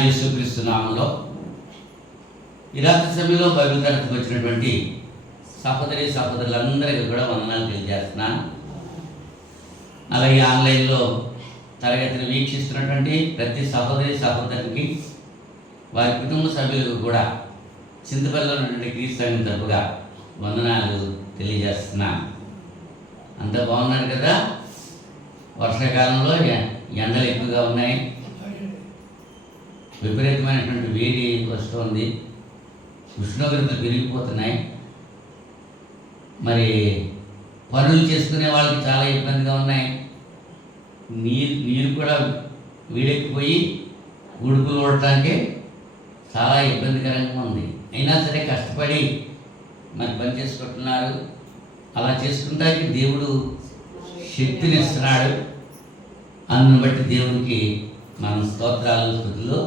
యేసుక్రీస్తు నామములో ఈ రాత్రి సమయంలో బైబిల్ తరగతికి వచ్చినటువంటి సహోదరులందరికీ కూడా వందనాలు తెలియజేస్తున్నాను. అలాగే ఆన్లైన్లో తరగతిని వీక్షిస్తున్నటువంటి ప్రతి సహోదరికి వారి కుటుంబ సభ్యులకు కూడా చింతపల్లిలో ఉన్నటువంటి క్రీస్తు తరపుగా వందనాలు తెలియజేస్తున్నాను. అంతా బాగున్నారు కదా? వర్షాకాలంలో ఎండలు ఎక్కువగా ఉన్నాయి, విపరీతమైనటువంటి వేడి వస్తుంది, ఉష్ణోగ్రతలు పెరిగిపోతున్నాయి. మరి పనులు చేసుకునే వాళ్ళకి చాలా ఇబ్బందిగా ఉన్నాయి. నీరు కూడా వేడెక్కిపోయి ఉడుకులు ఓడటానికి చాలా ఇబ్బందికరంగా ఉంది. అయినా సరే కష్టపడి మరి పని చేసుకుంటున్నారు. అలా చేసుకుంటానికి దేవుడు శక్తిని ఇస్తున్నాడు. అందుని బట్టి దేవునికి మనం స్తోత్రాలు స్తుతులు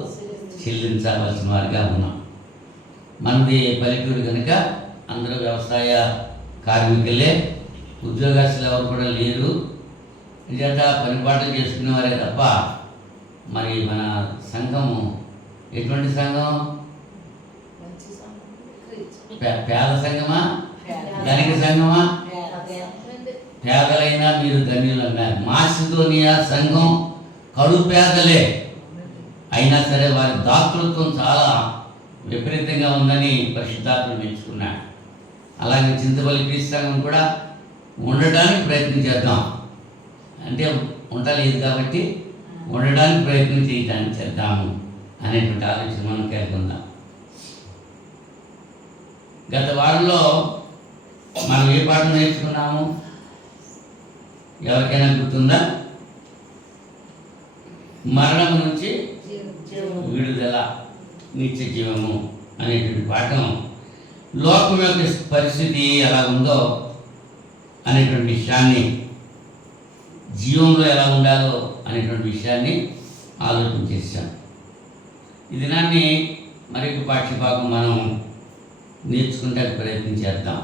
చెల్లించవలసిన వారిగా ఉన్నాం. మనది పల్లెటూరు కనుక అందరూ వ్యవసాయ కార్మికులే, ఉద్యోగస్తులు ఎవరు కూడా లేరు. చేత పనిపాట్లు చేసుకునేవారే తప్ప మరి మన సంఘము ఎటువంటి సంఘం? పేద సంఘమా, ధనిక సంఘమా? పేదలైనా మీరు ధన్యులు అన్నారు. మాసిదోనియా సంఘం కడు పేదలే, అయినా సరే వారి దాతృత్వం చాలా విపరీతంగా ఉందని పరిశుద్ధాత్మ మెచ్చుకున్నాడు. అలాగే చింతపల్లి క్రీస్తు సంఘం కూడా ఉండడానికి ప్రయత్నం చేద్దాం. అంటే ఉండలేదు కాబట్టి ఉండడానికి ప్రయత్నం చేయడానికి చేద్దాము అనేటువంటి ఆలోచన మనం కలిగి ఉందాం. గత వారంలో మనం ఏ పాఠం నేర్చుకున్నాము? ఎవరికైనా గుర్తుందా? మరణం నుంచి విడుదల, నిత్య జీవము అనేటువంటి పాఠం. లోకం యొక్క పరిస్థితి ఎలా ఉందో అనేటువంటి విషయాన్ని, జీవంలో ఎలా ఉండాలో అనేటువంటి విషయాన్ని ఆలోచన చేశాం. ఈ దినాన్ని మరొక పాఠ్యభాగం మనం నేర్చుకుంటే ప్రయత్నం చేద్దాం.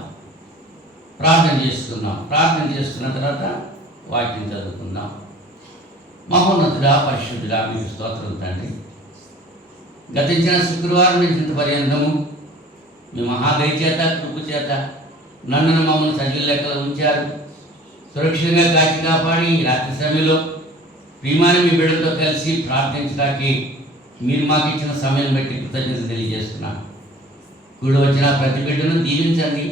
ప్రార్థన చేసుకుందాం. ప్రార్థన చేసుకున్న తర్వాత వాక్యం చదువుకుందాం. మహోన్నతుడా, పరిశుద్ధుడా, మీకు స్తోత్రం తండ్రి. గతించిన శుక్రవారం నుంచి ఇంత పర్యంతము మీ మహాదయ చేత, కృప చేత నన్ను మమ్మల్ని సజీవ లెక్కలు ఉంచారు. సురక్షితంగా కాచి కాపాడి ఈ రాత్రి సమయంలో ప్రియమైన మీ బిడ్డలతో కలిసి ప్రార్థించడానికి మీరు మాకు ఇచ్చిన సమయం బట్టి కృతజ్ఞత తెలియజేస్తున్నాను. కూడి వచ్చిన ప్రతి బిడ్డను దీవించండి,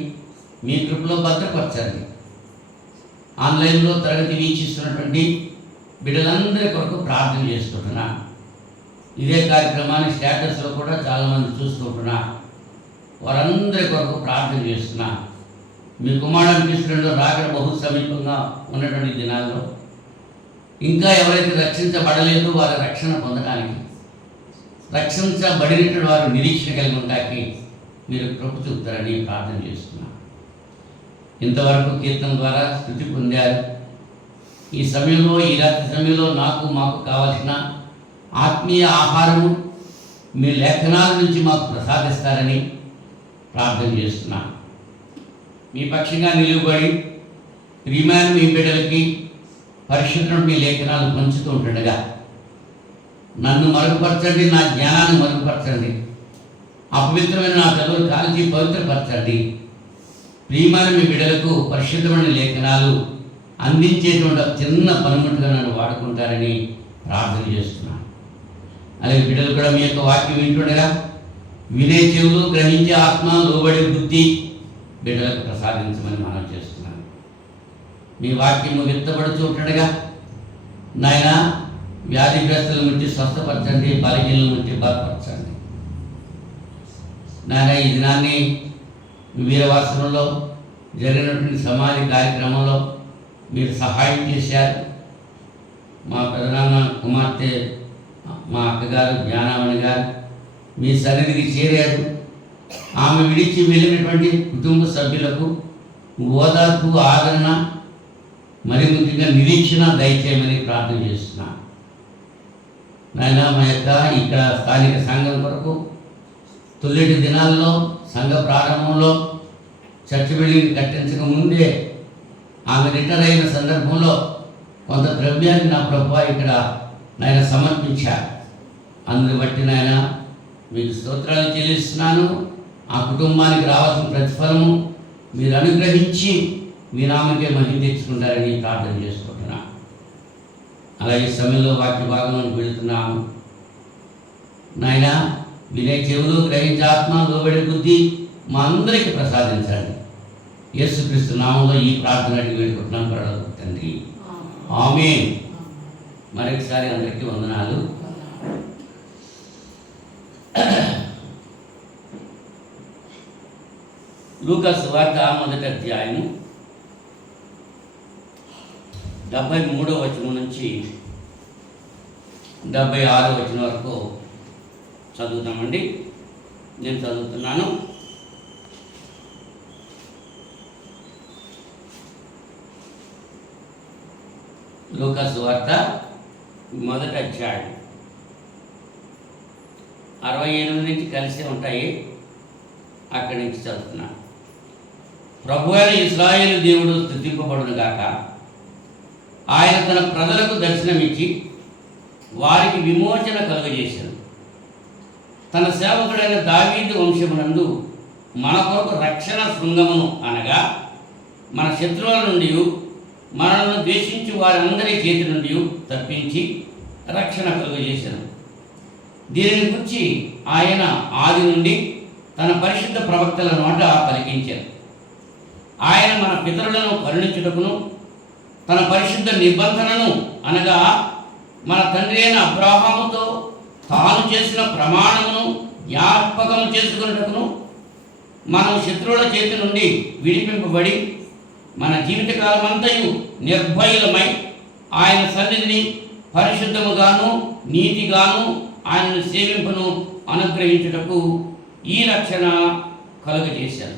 మీ కృపలో భద్రపరచండి. ఆన్లైన్లో తరగతి వీక్షిస్తున్నటువంటి బిడ్డలందరి కొరకు ప్రార్థన చేసుకుంటున్నా. ఇదే కార్యక్రమాన్ని స్టేటస్లో కూడా చాలామంది చూసుకుంటున్నా. వారందరి కొరకు ప్రార్థన చేస్తున్నా. మీ కుమారుడు కృష్ణుడు రాకడ బహు సమీపంగా ఉన్నటువంటి దినాల్లో ఇంకా ఎవరైతే రక్షించబడలేదో వారి రక్షణ పొందడానికి, రక్షించబడినటువంటి వారు నిరీక్షణ కలిగి ఉండడానికి మీరు కృప చూపుతారని ప్రార్థన చేస్తున్నా. ఇంతవరకు కీర్తన ద్వారా స్తుతి పొందారు. ఈ సమయంలో, ఈ రాత్రి సమయంలో మాకు కావలసిన ఆత్మీయ ఆహారము మీ లేఖనాల నుంచి మాకు ప్రసాదిస్తారని ప్రార్థన చేస్తున్నా. మీ పక్షంగా నిలువబడి ప్రియమైన మీ బిడ్డలకి పరిశుద్ధుడు మీ లేఖనాలు పంచుతూ ఉంటుండగా నన్ను మరుగుపరచండి, నా జ్ఞానాన్ని మరుగుపరచండి, అపవిత్రమైన నా చదువులు కాల్చి పవిత్రపరచండి. ప్రియమైన మీ బిడ్డలకు పరిశుద్ధమైన లేఖనాలు అందించేటువంటి చిన్న పనిముట్టుగా నన్ను వాడుకుంటారని ప్రార్థన చేస్తున్నాను. అలాగే బిడ్డలు కూడా మీ యొక్క వాక్యం వింటుండగా వినే చెవులు, గ్రహించే ఆత్మ, లోబడే బుద్ధి బిడ్డలకు ప్రసాదించమని మనం చేస్తున్నాను. మీ వాక్యము విత్తబడుతూ ఉంటుండగా నాయన వ్యాధిగ్రస్తుల నుంచి స్వస్థపరచండి, బలహీనల నుంచి బలపరచండి. నాయన ఈ దినాన్ని వీరవాసంలో జరిగినటువంటి సమాధి కార్యక్రమంలో మీరు సహాయం చేశారు. మా పెదనాన్న కుమార్తె, మా అక్కగారు జ్ఞానామణి గారు మీ సన్నిధికి చేరారు. ఆమె విడిచి వెళ్ళినటువంటి కుటుంబ సభ్యులకు ఓదార్పు, ఆదరణ, మరి ముఖ్యంగా నిరీక్షణ దయచేయమని ప్రార్థన చేస్తున్నాను. నాయన మా యొక్క ఇక్కడ స్థానిక సంఘం కొరకు తొలిటి దినాల్లో సంఘ ప్రారంభంలో చర్చ్ బిల్డింగ్ కట్టించక ముందే ఆమె రిటైర్ అయిన సందర్భంలో కొంత ద్రవ్యాన్ని నా ప్రభువా ఇక్కడ నాయన సమర్పించారు. అందుని బట్టి నాయన మీకు స్తోత్రాలు చెల్లిస్తున్నాను. ఆ కుటుంబానికి రావాల్సిన ప్రతిఫలము మీరు అనుగ్రహించి మీ నామకే మహిమ తెచ్చుకుంటారని ప్రార్థన చేసుకుంటున్నాను. అలాగే సమయంలో వాక్య భాగంలో వెళుతున్నాము నాయన. వినే చెవులు, గ్రహించే ఆత్మ, లోబడే బుద్ధి మా అందరికీ ప్రసాదించండి. యేసుక్రీస్తు నామంలో ఈ ప్రార్థన అడిగి వేడుకుంటున్నాం పరలోకపు తండ్రి, ఆమేన్. మరొకసారి అందరికీ వందనాలు. లూకా సువార్త 1వ అధ్యాయము 73వ వచనం నుంచి 76వ వచనం వరకు చదువుతామండి. నేను చదువుతున్నాను. లూకా సువార్త 1వ అధ్యాయం 68 నుంచి కలిసి ఉంటాయి. అక్కడి నుంచి చదువుతున్నాను. ప్రభువైన ఇశ్రాయేలు దేవుడు స్తుతింపబడును గాక. ఆయన తన ప్రజలకు దర్శనమిచ్చి వారికి విమోచన కలుగజేశాడు. తన సేవకుడైన దావీదు వంశమునందు మన కొరకు రక్షణ శృంగమును అనగా మన శత్రువుల నుండి, మనల్ని ద్వేషించి వారందరి చేతి నుండి తప్పించి రక్షణ కలుగజేశాడు. దీనిని గురించి ఆయన ఆది నుండి తన పరిశుద్ధ ప్రవక్తల నోట పలికించారు. ఆయన మన పితరులను కరుణించుటకును, తన పరిశుద్ధ నిబంధనను అనగా మన తండ్రి అయిన అబ్రాహాముతో తాను చేసిన ప్రమాణమును జ్ఞాపకం చేసుకున్నటకును, మనం శత్రువుల చేతి నుండి విడిపింపబడి మన జీవితకాలమంతయు నిర్భయులమై ఆయన సన్నిధిని పరిశుద్ధముగాను నీతిగాను ఆయనను సేవింపును అనుగ్రహించుటకు ఈ రక్షణ కలుగజేశారు.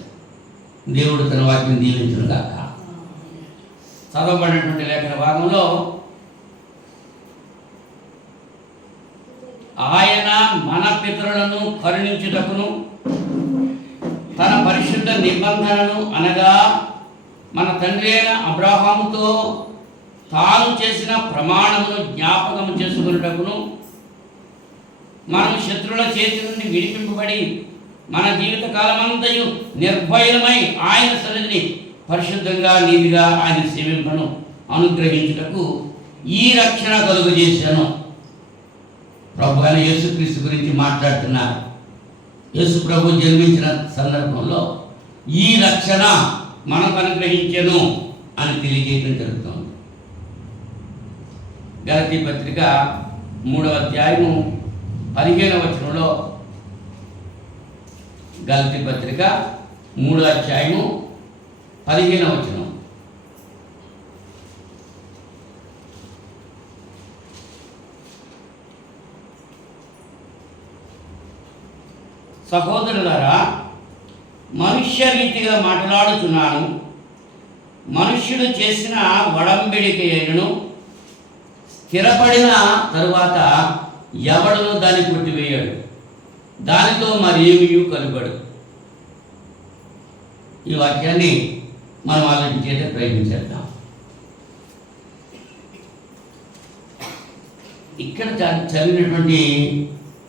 దేవుడు తన వాక్యం దీవించునుగాక. చదవబడినటువంటి లేఖన భాగంలో ఆయన మన పితరులను కరుణించుటకును, తన పరిశుద్ధ నిబంధనను అనగా మన తండ్రి అయిన అబ్రాహాముతో తాను చేసిన ప్రమాణమును జ్ఞాపకం చేసుకున్నటకును, మనం శత్రువుల చేతి నుండి విడిపింపబడి మన జీవిత కాలమంతయు నిర్భయమై ఆయన సన్నిధిని పరిశుద్ధంగా నీతిగా ఆయన సేవింపను అనుగ్రహించుటకు ఈ రక్షణ కలుగజేశాను. ప్రభు అయిన యేసుక్రీస్తు గురించి మాట్లాడుతున్నారు. యేసు ప్రభు జన్మించిన సందర్భంలో ఈ రక్షణ మనకు అనుగ్రహించెను అని తెలియజేయడం జరుగుతుంది. గలతీ పత్రిక 3వ అధ్యాయము 15వ వచనంలో, గలతీ పత్రిక 3వ అధ్యాయము 15వ వచనం, సహోదరులారా, మనుష్య రీతిగా మాట్లాడుతున్నాను. మనుష్యుడు చేసిన ఒడంబడిక అయినను స్థిరపడిన తరువాత ఎవడను దాన్ని కొట్టివేయడు, దానితో మరేమీ కలుగడు. ఈ వాక్యాన్ని మనం ఆలోచించేట ప్రయత్నించేద్దాం. ఇక్కడ చదివినటువంటి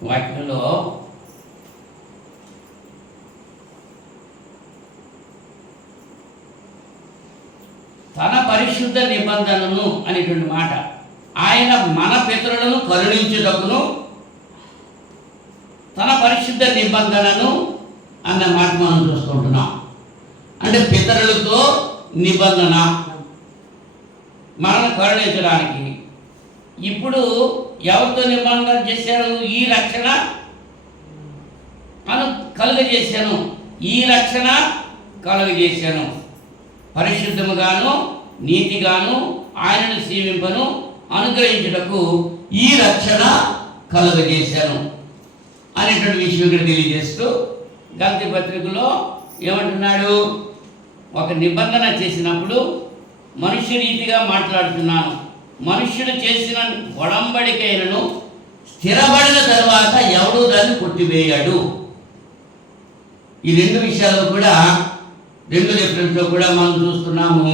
వాక్యంలో తన పరిశుద్ధ నిబంధనను అనేటువంటి మాట, ఆయన మన పితరులను కరుణించుటకును తన పరిశుద్ధ నిబంధనను అన్న మాట మనం చూసుకుంటున్నాం. అంటే పితరులతో నిబంధన మనల్ని కరుణించడానికి. ఇప్పుడు ఎవరితో నిబంధన చేశారు? ఈ రక్షణ కలుగజేశాను. ఈ రక్షణ కలుగజేశాను. పరిశుద్ధముగాను నీతిగాను ఆయనను సేవింపను అనుగ్రహించుటకు ఈ రక్షణ కలుగజేశాను అనేటువంటి విషయం ఇక్కడ తెలియజేస్తూ గలతీ పత్రికలో ఏమంటున్నాడు? ఒక నిబంధన చేసినప్పుడు మనుష్య రీతిగా మాట్లాడుతున్నాను. మనుష్యుడు చేసిన ఒడంబడికైనను స్థిరపడిన తర్వాత ఎవడూ దాన్ని కొట్టివేయాడు. ఈ రెండు విషయాల్లో కూడా, రెండు రిఫరెన్స్లో కూడా మనం చూస్తున్నాము.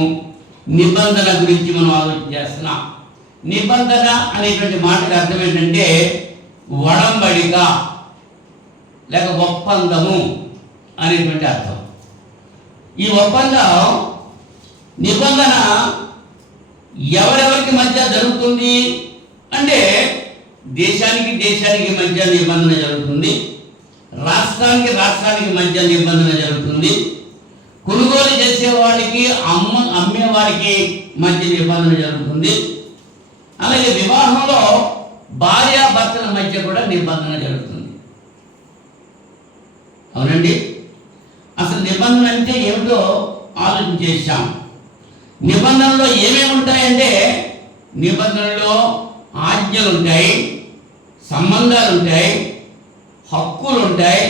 నిబంధన గురించి మనం ఆలోచన చేస్తున్నాం. నిబంధన అనేటువంటి మాటకు అర్థం ఏంటంటే ఒడంబడిక లేక ఒప్పందము అనేటువంటి అర్థం. ఈ ఒప్పందం నిబంధన ఎవరెవరికి మధ్య జరుగుతుంది అంటే దేశానికి మధ్య నిబంధన జరుగుతుంది, రాష్ట్రానికి మధ్య నిబంధన జరుగుతుంది, కొనుగోలు చేసేవాడికి అమ్మేవాడికి మధ్య నిబంధన జరుగుతుంది, అలాగే వివాహంలో భార్యాభర్తల మధ్య కూడా నిబంధన జరుగుతుంది. అవునండి. అసలు నిబంధన అంటే ఏమిటో ఆలోచన చేశాం. నిబంధనలో ఏమేమి ఉంటాయంటే నిబంధనలో ఆజ్ఞలు ఉంటాయి, సంబంధాలు ఉంటాయి, హక్కులు ఉంటాయి,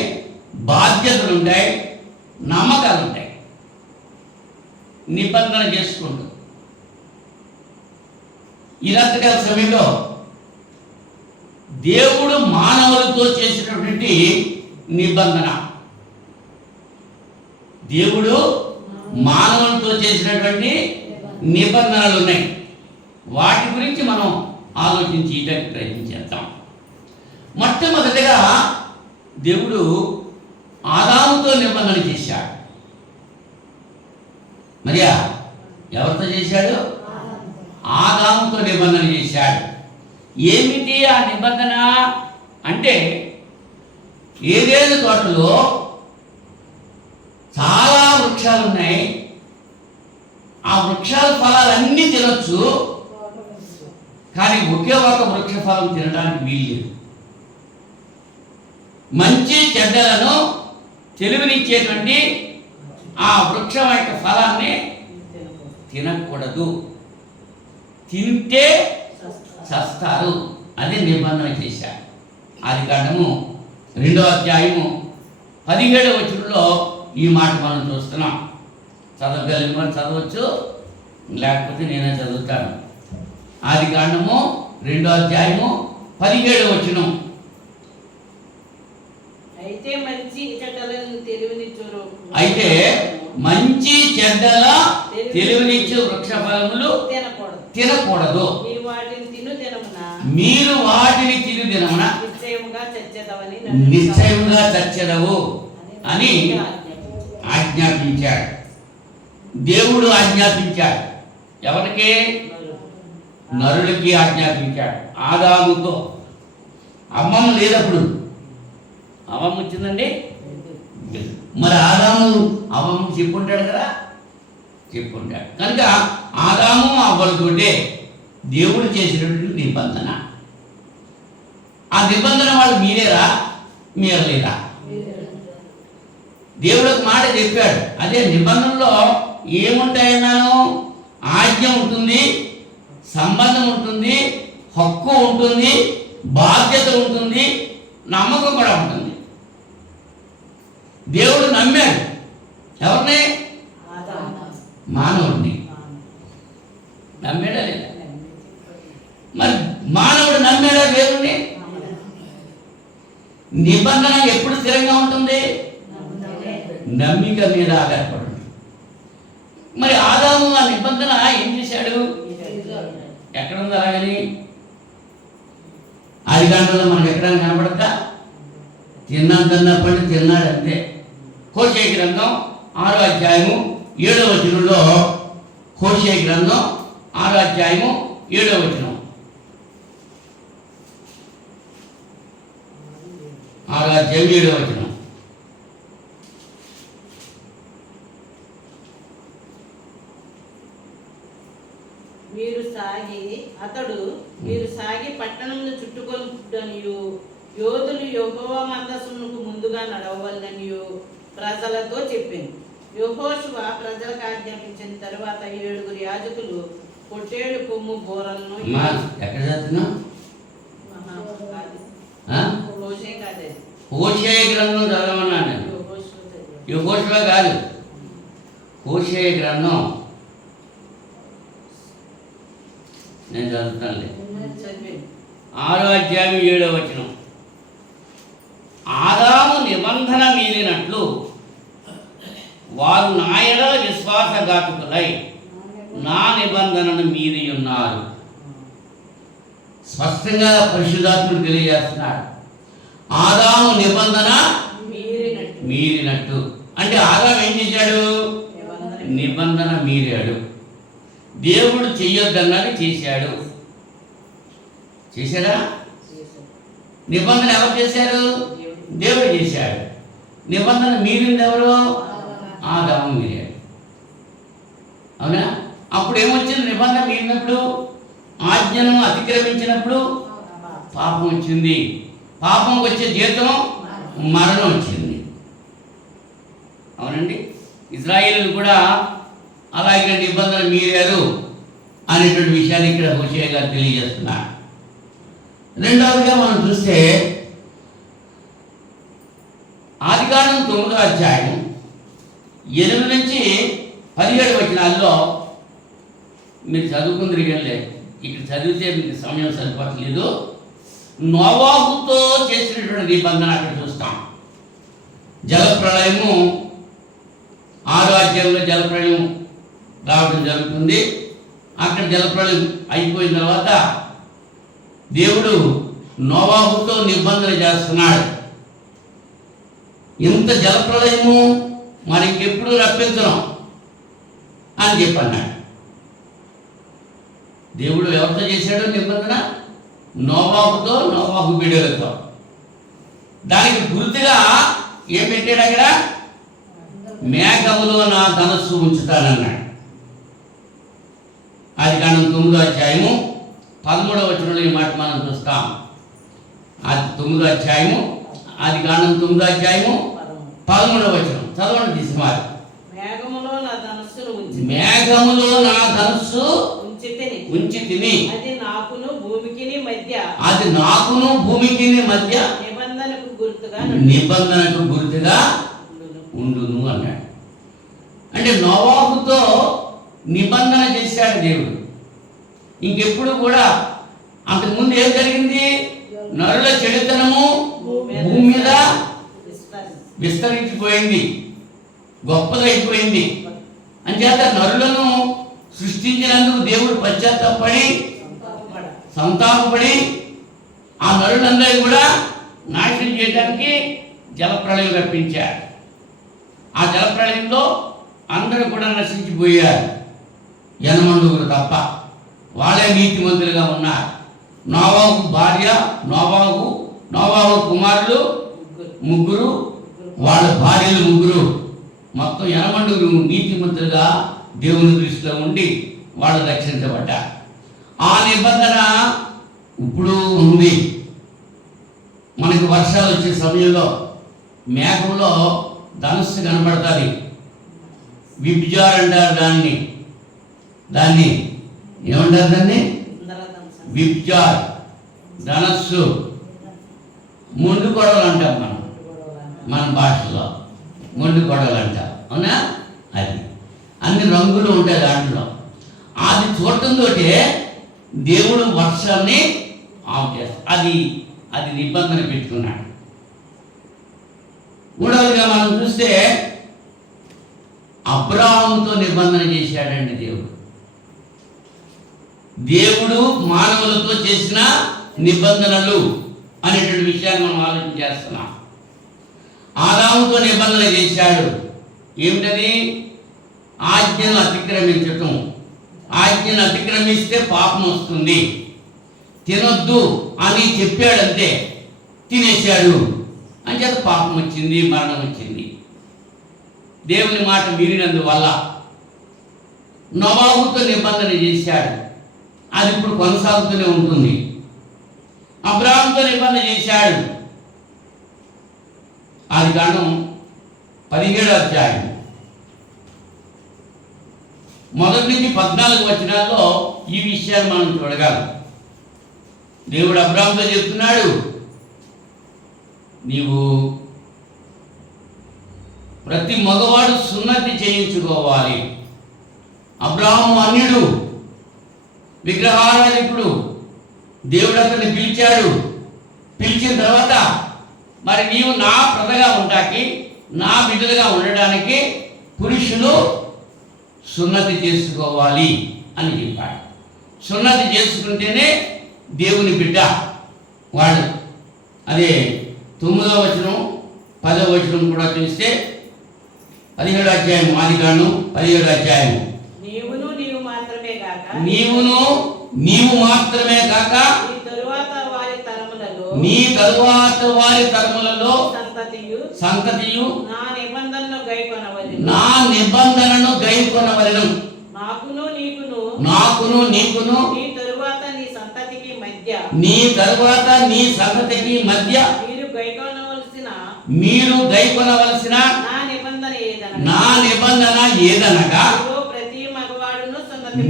బాధ్యతలు ఉంటాయి, నమ్మకాలు ఉంటాయి. నిబంధన చేసుకుంటూ ఈ రాత్రికాల సమయంలో దేవుడు మానవులతో చేసినటువంటి నిబంధన, దేవుడు మానవులతో చేసినటువంటి నిబంధనలు ఉన్నాయి. వాటి గురించి మనం ఆలోచించడానికి ప్రయత్నం చేద్దాం. మొట్టమొదటిగా దేవుడు ఆదాముతో నిబంధన చేశాడు. మరియా ఎవరితో చేశాడు? ఆదాముతో నిబంధన చేశాడు. ఏమిటి ఆ నిబంధన అంటే ఏదేను తోటలో చాలా వృక్షాలు ఉన్నాయి, ఆ వృక్షాల ఫలాలన్నీ తినొచ్చు, కానీ ఒకే ఒక వృక్ష ఫలం తినడానికి వీల్లేదు. మంచి చెడ్డలను తెలివినిచ్చేటువంటి ఆ వృక్షం యొక్క ఫలాన్ని తినకూడదు, తింటే చస్తారు. అది నిబంధన చేశారు. ఆదికాండము 2వ అధ్యాయము 17వ వచనంలో ఈ మాట మనం చూస్తున్నాం. చదవగలిగిన వారు చదవచ్చు, లేకపోతే నేనే చదువుతాను. ఆదికాండము 2వ అధ్యాయము 17వ వచనం. అయితే మంచి చెడ్డల తెలివినిచ్చు వృక్ష ఫలములు తినకూడదు, మీరు వాటిని తిను దినమున నిశ్చయముగా చచ్చెదవు అని ఆజ్ఞాపించాడు. దేవుడు ఆజ్ఞాపించాడు. ఎవరికి? నరులకి ఆజ్ఞాపించాడు. ఆదాముతో. అమ్మమ్మ లేదప్పుడు. అమ్మమ్మ వచ్చిందండి. మరి ఆదాము అమ్మమ్మ చెప్పుంటాడు కదా, చెప్పుంటాడు. కనుక ఆదాము అవ్వలతోటే దేవుడు చేసినటువంటి నిబంధన. ఆ నిబంధన వాళ్ళు మీరేరా, మీరలేరా? దేవుడు ఒక మాట చెప్పాడు. అదే నిబంధనలో ఏముంటాయన్నాను? ఆజ్ఞ ఉంటుంది, సంబంధం ఉంటుంది, హక్కు ఉంటుంది, బాధ్యత ఉంటుంది, నమ్మకం కూడా ఉంటుంది. దేవుడు నమ్మాడు ఎవరిని? మానవుడిని. నమ్మాడా లేదా? మరి మానవుడు నమ్మాడా దేవుడిని? నిబంధన ఎప్పుడు స్థిరంగా ఉంటుంది? నమ్మిక మీద ఆధారపడి. మరి ఆదాము ఆ నిబంధన ఏం చేశాడు? ఎక్కడుంది అలాగని? ఆదికాండంలో మనకు ఎక్కడ కనబడతా? తిన్నప్పటి తిన్నాడంతే. హోషేయ గ్రంథం 6వ అధ్యాయము 7వ వచనంలో, హోషేయ గ్రంథం 6వ అధ్యాయము 7వ వచనం, 6వ అధ్యాయం 7వ వచనం. మీరు సాగి పట్టణంలో చుట్టుకొనుటనియు యోధులు యెహోవా మందసమునకు ముందుగా నడవవలెననియు ప్రజలతో చెప్పింది. యెహోషువ ప్రజలకు ఆజ్ఞాపించిన తర్వాత 7 యాజకులు పొట్టేడు కొమ్ము బోరలను హోషేయ గ్రంథం చదవమన్నాను. యెహోషువ కాదు, హోషేయ గ్రంథం నేను చదువుతానులే. 6వ అధ్యాయం 7వ వచనం. ఆదాము నిబంధన మీరినట్లు వారు నా యెడల విశ్వాసఘాతకులై నా నిబంధనను మీరి ఉన్నారు. స్పష్టంగా పరిశుద్ధాత్ముడు తెలియజేస్తున్నాడు. ఆదాము నిబంధన మీరినట్టు. అంటే ఆదాము ఏం చేశాడు? నిబంధన మీరాడు. దేవుడు చెయ్యొద్దన్నది చేశాడు. చేశాడా? నిబంధన ఎవరు చేశారు? దేవుడు చేశాడు. నిబంధన మీరింది ఎవరు? ఆదాము మీరాడు. అవునా? అప్పుడు ఏమొచ్చింది? నిబంధన మీరినప్పుడు, ఆజ్ఞను అతిక్రమించినప్పుడు పాపం వచ్చింది. పాపంకి వచ్చే జీతం మరణం వచ్చింది. అవునండి. ఇశ్రాయేలులు కూడా అలాగే నిబంధన మీరారు అనేటువంటి విషయాన్ని ఇక్కడ హోషేయ గారు తెలియజేస్తున్నారు. రెండవదిగా మనం చూస్తే ఆదికాండం 9వ అధ్యాయం 8 నుంచి 17 వచనాల్లో మీరు చదువుకుందరు వెళ్ళే, ఇక్కడ చదివితే మీకు సమయం సరిపోవట్లేదు. నోవాహుతో చేసినటువంటి నిబంధన అక్కడ చూస్తాం. జలప్రళయము 6వ అధ్యాయంలో జలప్రళయం రావడం జరుగుతుంది. అక్కడ జలప్రళయం అయిపోయిన తర్వాత దేవుడు నోవాహుతో నిబంధన చేస్తున్నాడు. ఇంత జలప్రళయము మరి ఇంకెప్పుడు రప్పించను అని చెప్పన్నాడు. దేవుడు ఎవరితో చేశాడు నిబంధన? నోవాహుతో, నోవాహు బిడ్డలతో. దానికి గుర్తుగా ఏం పెట్టాడు అక్కడ? మేఘములో నా ధనస్సు ఉంచుతానన్నాడు. ఆదికాండం 9వ అధ్యాయము 13వ వచనంలో ఈ మాట మనం చూస్తాం. అది 9వ అధ్యాయము, ఆదికాండం 9వ అధ్యాయము 13వ వచనం చదవండి తీసుకున్నారు. మేఘములో నా ధనస్సు ఉంచి తిని అది నాకును భూమికిని మధ్య నిబంధనకు గుర్తుగా ఉండును అన్నాడు. అంటే నోవాహుతో నిబంధన చేశాడు దేవుడు. ఇంకెప్పుడు కూడా అంతకుముందు ఏం జరిగింది? నరుల చెడుతనము భూమి మీద విస్తరించిపోయింది, గొప్పదైపోయింది. అంచేత నరులను సృష్టించినందుకు దేవుడు పశ్చాత్తాపడి సంతాపపడి ఆ నరులందరూ కూడా నాశనం చేయడానికి జలప్రళయం రప్పించాడు. ఆ జలప్రళయంలో అందరూ కూడా నశించిపోయారు, యనమండుగురు తప్ప. వాళ్ళే నీతిమంతులుగా ఉన్నారు. నోవాహు భార్య, నోవాహు కుమారులు 3, వాళ్ళ భార్యలు 3, మొత్తం 80 నీతిమంతులుగా దేవుని దృష్టిలో ఉండి వాళ్ళు రక్షించబడ్డారు. ఆ నిబంధన ఇప్పుడు ఉంది. మనకి వర్షాలు వచ్చే సమయంలో మేఘంలో ధనస్సు కనబడుతుంది. విబ్జార్ అంటారు దాన్ని ఏమంటారు? దాన్ని విబ్జార్, ధనస్సు, మొండు గొడవలు అంటాం మన భాషలో. మొండు గొడవలు అంటాం, అవునా? అది అన్ని రంగులు ఉంటాయి దాంట్లో. అది చూడటంతో దేవుడు వర్షాన్ని ఆఫ్ చేస్తాడు. అది నిబంధన పెట్టుకున్నాడు. మూడవదిగా మనం చూస్తే అబ్రాహాముతో నిబంధన చేశాడండి దేవుడు మానవులతో చేసిన నిబంధనలు అనేటువంటి విషయాన్ని మనం ఆలోచన చేస్తున్నాం. ఆదాముతో నిబంధన చేశాడు. ఏమిటది? ఆజ్ఞను అతిక్రమించటం. ఆజ్ఞను అతిక్రమిస్తే పాపం వస్తుంది, తినొద్దు అని చెప్పాడంతే, తినేశాడు. అంచేత పాపం వచ్చింది, మరణం వచ్చింది. దేవుని మాట మీరినందువల్ల నోవాహుతో నిబంధన చేశాడు. అది ఇప్పుడు కొనసాగుతూనే ఉంటుంది. అబ్రాహాముతో నిబంధన చేశాడు. ఆదికాండం 17వ అధ్యాయం 1 నుంచి 14 వచనాల్లో ఈ విషయాన్ని మనం చూడగలం. దేవుడు అబ్రాహాముతో చెప్తున్నాడు, నీవు ప్రతి మగవాడు సున్నతి చేయించుకోవాలి. అబ్రాహాము అన్యుడు, విగ్రహారాధికుడు. దేవుడు అతన్ని పిలిచాడు. పిలిచిన తర్వాత మరి నీవు నా ప్రజగా ఉండటానికి, నా బిడ్డలుగా ఉండడానికి పురుషులు సున్నతి చేసుకోవాలి అని చెప్పాడు. సున్నతి చేసుకుంటేనే దేవుని బిడ్డ వాడు. అదే 9వ వచనం 10వ వచనం కూడా చూస్తే 17వ అధ్యాయం ఆదికాండం 17వ అధ్యాయం నీవు మాత్రమే గాక నీవు మాత్రమే కాక నీ తరువాత వారి తరములలో సంతతియు నా నిబంధనను గైకొనవలెను. నాకును నీకును నీ తరువాత నీ సంతతికి మధ్య మీరు గైకొనవలసిన నా నిబంధన ఏదనగా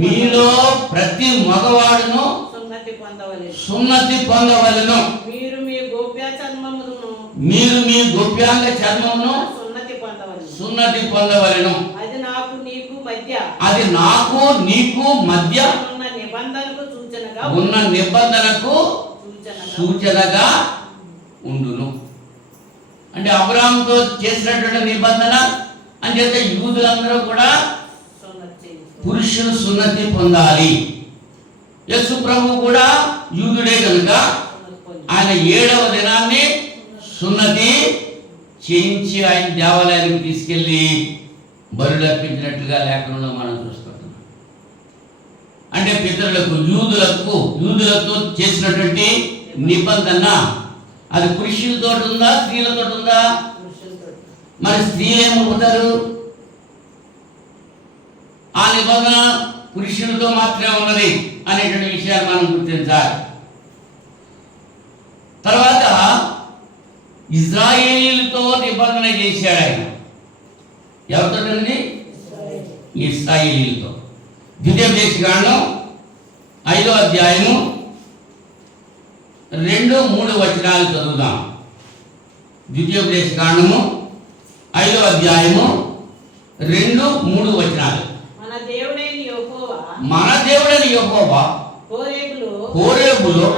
మీలో ప్రతి మగవాడును సున్నతి పొందవలెను. మీరు మీ గోప్యాంగ చర్మమును సున్నతి పొందవలెను. అది నాకు నీకు మధ్య ఉన్న నిబంధనకు సూచనగా ఉండును. అంటే అబ్రాహాముతో చేసినటువంటి నిబంధన అని చెప్తే యూదులందరూ కూడా పురుషులు సున్నతి పొందాలి. యేసు ప్రభు కూడా యూదుడే కనుక ఆయన 7వ దినాన్ని సున్నతి చేయించి ఆయన దేవాలయానికి తీసుకెళ్లి బలులు అర్పించినట్లుగా లేఖనంలో మనం చూస్తున్నాం. అంటే పితరులకు యూదులతో చేసినటువంటి నిబంధన అది పురుషులతో ఉందా స్త్రీలతో ఉందా? మరి స్త్రీలు ఏమవుతారు? ఆ నిబంధన పురుషులతో మాత్రమే ఉన్నది అనేటువంటి విషయాన్ని మనం గుర్తించాలి. తర్వాత ఇజ్రాయేలీలతో నిబంధన చేశాడు ఆయన. ఎవరితోటండి? ఇశ్రాయేలీలతో. ద్వితీయోపదేశకాండం 5వ అధ్యాయము 2-3 వచనాలు చదువుదాం. ద్వితీయోపదేశకాండము 5వ అధ్యాయము 2-3 వచనాలు. మన దేవుడైన యెహోవా హోరేబులో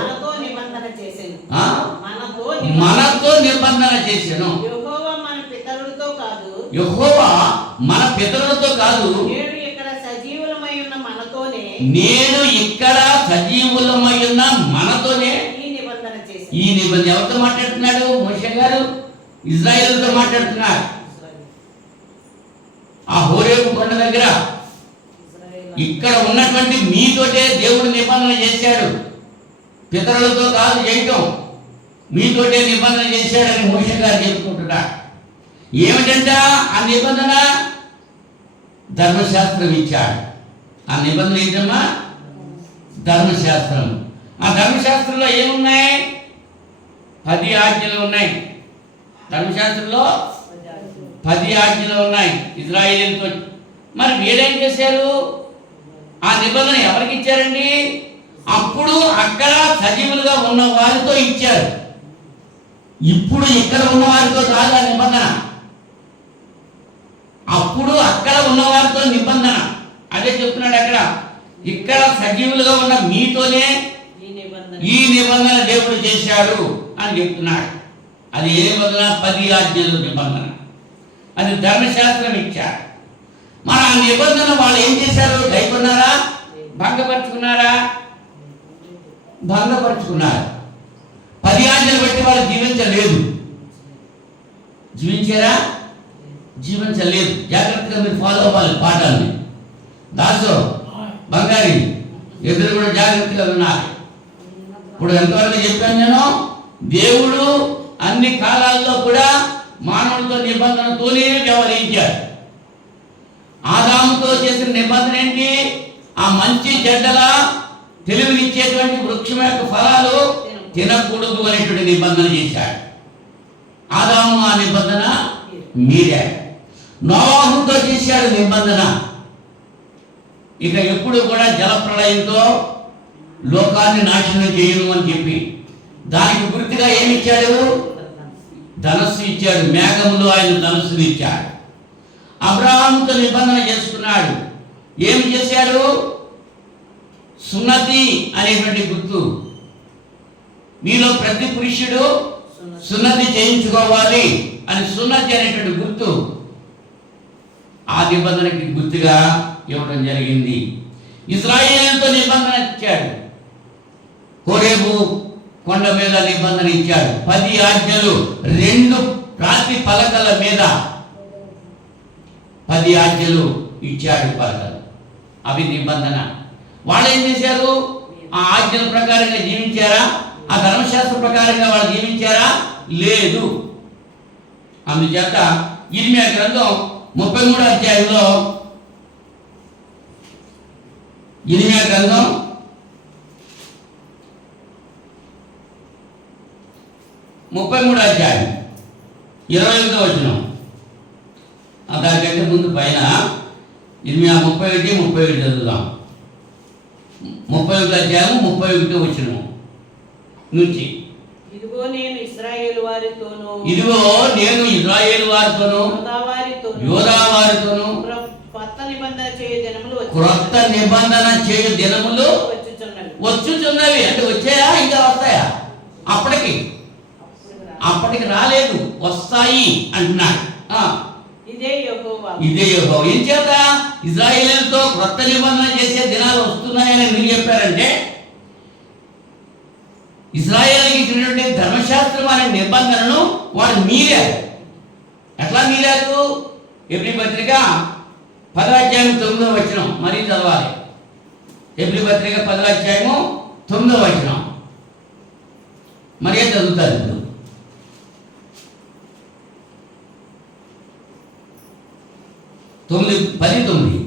మనతో నిబంధన చేసెను. యెహోవా మన పితరులతో కాదు, నేడు ఇక్కడ సజీవులమై ఉన్న మనతోనే ఈ నిబంధన ఎవరితో మాట్లాడుతున్నాడు? మోషే గారు ఇజ్రాయేలుతో మాట్లాడుతున్నారు. ఆ హోరేబు కొండ దగ్గర ఇక్కడ ఉన్నటువంటి మీతోటే దేవుడు నిబంధన చేశాడు. పితరులతో కాదు చేయటం, మీతోటే నిబంధన చేశాడని మోషే గారు చెప్పుకుంటున్నాడు. ఏమిటంట ఆ నిబంధన? ధర్మశాస్త్రం ఇచ్చాడు. ఆ నిబంధన ఏంటమ్మా? ధర్మశాస్త్రం. ఆ ధర్మశాస్త్రంలో ఏమున్నాయి? 10 ఆజ్ఞలు ఉన్నాయి. ధర్మశాస్త్రంలో 10 ఆజ్ఞలు ఉన్నాయి ఇజ్రాయేలీలతో. మరి వీరేం చేశారు? ఆ నిబంధన ఎవరికి ఇచ్చారండి? అప్పుడు అక్కడ సజీవులుగా ఉన్న వారితో ఇచ్చారు. ఇప్పుడు ఇక్కడ ఉన్న వారితో కాదు ఆ నిబంధన. అప్పుడు అక్కడ ఉన్న వారితో నిబంధన. అదే చెప్తున్నాడు అక్కడ. ఇక్కడ సజీవులుగా ఉన్న మీతోనే ఈ నిబంధన దేవుడు చేశాడు అని చెప్తున్నాడు. అది ఏ నిబంధన? 10 ఆజ్ఞలు నిబంధన. అది ధర్మశాస్త్రం ఇచ్చారు. మరి ఆ నిబంధన వాళ్ళు ఏం చేశారు? గైకొన్నారా? భంగపరుచుకున్నారా? భంగపరుచుకున్నారు. 10 ఆజ్ఞలు బట్టి వాళ్ళు జీవించలేదు. జీవించారా? జీవించలేదు. జాగ్రత్తగా మీరు ఫాలో అవ్వాలి పాఠాన్ని. దాసు బంగారి ఇద్దరు కూడా జాగ్రత్తగా ఉన్నారు. ఇప్పుడు ఎంతవరకు చెప్పాను నేను? దేవుడు అన్ని కాలాల్లో కూడా మానవుడితో నిబంధనతోనే వ్యవహరించాడు. ఆదాముతో చేసిన నిబంధన ఏంటి? ఆ మంచి చెడ్డల తెలివినిచ్చేటువంటి వృక్షం యొక్క ఫలాలు తినకూడదు అనేటువంటి నిబంధన చేశాడు. ఆదాము ఆ నిబంధన మీరాడు. నోవాహుతో చేశాడు నిబంధన. ఇక ఎప్పుడు కూడా జలప్రళయంతో లోకాన్ని నాశనం చేయను అని చెప్పి దానికి గుర్తుగా ఏమి ఇచ్చాడు? ధనస్సు ఇచ్చాడు. మేఘములో ఆయన ధనస్సుని ఇచ్చాడు. అబ్రహాముతో నిబంధన చేసుకున్నాడు. ఏమి చేశాడు? సున్నతి అనేటువంటి గుర్తు. మీలో ప్రతి పురుషుడు సున్నతి చేయించుకోవాలి అని సున్నతి అనేటువంటి గుర్తు ఆ నిబంధనకి గుర్తుగా ఇవ్వడం జరిగింది. ఇశ్రాయేలుతో నిబంధన ఇచ్చాడు. హోరేబు కొండ మీద నిబంధన ఇచ్చాడు. 10 ఆజ్ఞలు 2 రాతి పలకల మీద 10 ఆజ్ఞలు ఇచ్చాడు పలకలు. అవి నిబంధన. వాళ్ళు ఏం చేశారు? ఆ ఆజ్ఞల ప్రకారంగా జీవించారా? ఆ ధర్మశాస్త్ర ప్రకారంగా వాళ్ళు జీవించారా? లేదు. అందుచేత ఇర్మియా గ్రంథం 33వ అధ్యాయంలో, ఇర్మియా గ్రంథం 33వ అధ్యాయం 21వ వచనం, దానికంటే ముందు పైన ఇర్మియా 31 చదువుదాం. 31వ అధ్యాయం 31వ వచనం నుంచి, ఇదిగో నేను ఇశ్రాయేలు వారితోనూ యూదా వారితోనూ కొత్త నిబంధన చేయు దినములు వచ్చుచున్నవి. అంటే వచ్చాయా? ఇంకా వస్తాయా? అప్పటికి రాలేదు, వస్తాయి అంటున్నాడు. ఇదే యెహోవా. ఏం చేత? ఇశ్రాయేలుతో క్రొత్త నిబంధన చేసే దినాలు వస్తున్నాయని ఎందుకు చెప్పారంటే, ఇశ్రాయేలుకి ఇచ్చినటువంటి ధర్మశాస్త్రం అనే నిబంధనను వాడు మీరారు. ఎట్లా మీరారు? ఎబ్రీ పత్రిక 10వ అధ్యాయం 9వ వచనం మరీ చదవాలి. ఎబ్రీ పత్రిక 10వ అధ్యాయము 9వ వచనం మరీ చదువుతారు. ఇప్పుడు 10:9.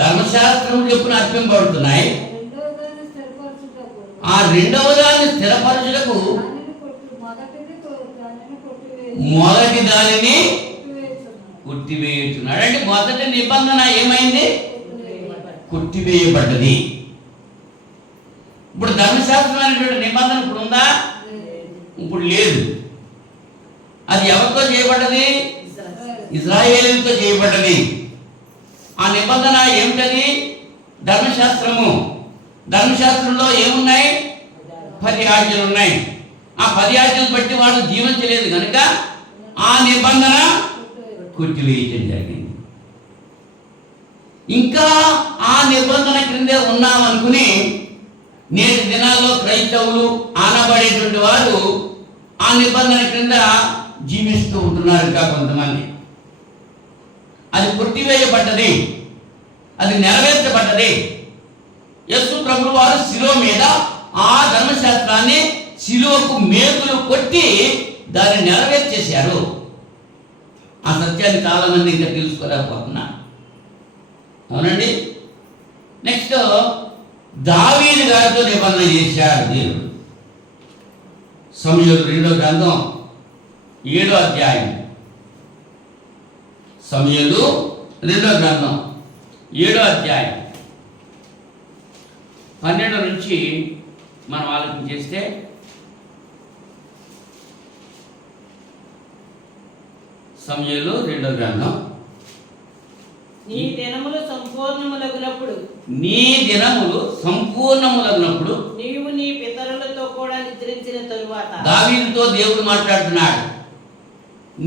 ధర్మశాస్త్రం చెప్పున అర్పింపబడుతున్నాయి. ఆ రెండవ దాన్ని స్థిరపరచుటకు మొదటి దానిని కొట్టివేయుచున్నాడు. అంటే మొదటి నిబంధన ఏమైంది? కొట్టివేయబడ్డది. ఇప్పుడు ధర్మశాస్త్రం అనేటువంటి నిబంధన ఇప్పుడు ఉందా? ఇప్పుడు లేదు. అది ఎవరితో చేయబడ్డది? ఇశ్రాయేలుతో చేయబడ్డది. ఆ నిబంధన ఏమిటది? ధర్మశాస్త్రము. ధర్మశాస్త్రంలో ఏమున్నాయి? 10 ఆజ్ఞలు ఉన్నాయి. ఆ 10 ఆజ్ఞలు బట్టి వాడు జీవించలేదు కనుక ఆ నిబంధన కొట్టివేయటం జరిగింది. ఇంకా ఆ నిబంధన క్రిందే ఉన్నామనుకుని నేటి దినాల్లో క్రైస్తవులు ఆనబడేటువంటి వారు ఆ నిబంధన క్రింద జీవిస్తూ ఉంటున్నారు. ఇంకా కొంతమంది అది కొట్టివేయబడ్డది, అది నెరవేర్చబడ్డది. యేసు ప్రభువు వారు శిలువ మీద ఆ ధర్మశాస్త్రాన్ని శిలువకు మేకులు కొట్టి దాన్ని నెరవేర్చేశారు. ఆ సత్యాన్ని చాలా మంది ఇంకా తెలుసుకోలేకపోతున్నారు. అవునండి. నెక్స్ట్ దావీదు గారితో నిబంధన చేశాడు దేవుడు. సమూయేలు 2వ గ్రంథం 7వ అధ్యాయం. సమూయేలు 2వ గ్రంథం 7వ అధ్యాయం 12 నుంచి మనం ఆలోచన చేస్తే, సమూయేలు 2వ గ్రంథం, నీ దినములు సంపూర్ణములగునప్పుడు నీవు నీ పితరులతో కూడా నిద్రించిన తరువాత. దావీదుతో దేవుడు మాట్లాడుతున్నాడు.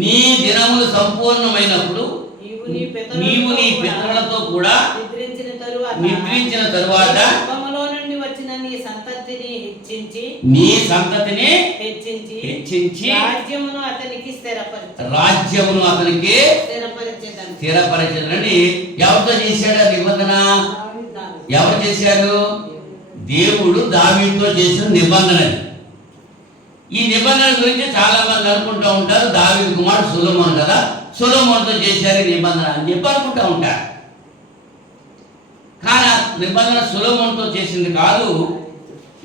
నీ దినములు సంపూర్ణమైనప్పుడు నీవు నీ పితరులతో కూడా నిద్రించిన తరువాత నుండి వచ్చిన నీ సంతతిని హెచ్చించి రాజ్యమును అతనికి స్థిరపరచెదనని ఎవరితో చేశాడు నిబంధన? ఎవరు చేశారు? దేవుడు దావీదుతో చేసిన నిబంధన. ఈ నిబంధన గురించి చాలా మంది అనుకుంటూ ఉంటారు, దావీదు కుమారుడు సొలొమోను కదా, సొలొమోనుతో చేశారు నిబంధన అని చెప్పి అనుకుంటూ ఉంటారు. కానీ ఆ నిబంధన సొలొమోనుతో చేసింది కాదు,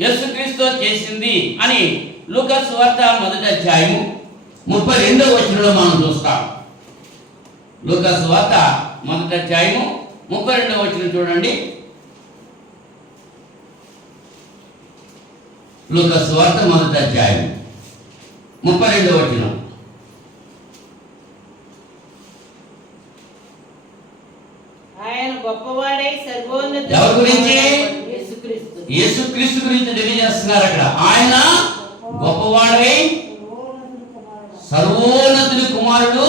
యేసుక్రీస్తుతో చేసింది అని లూకా సువార్త 1వ అధ్యాయం 32వ వచనంలో మనం చూస్తాం. లూకా సువార్త 1వ అధ్యాయం 32వ వచనం చూడండి. లూకా సువార్త 1వ అధ్యాయం 32వ వచనం. ఆయన గొప్పవాడై గొప్పవాడై సర్వోన్నతుని కుమారుడు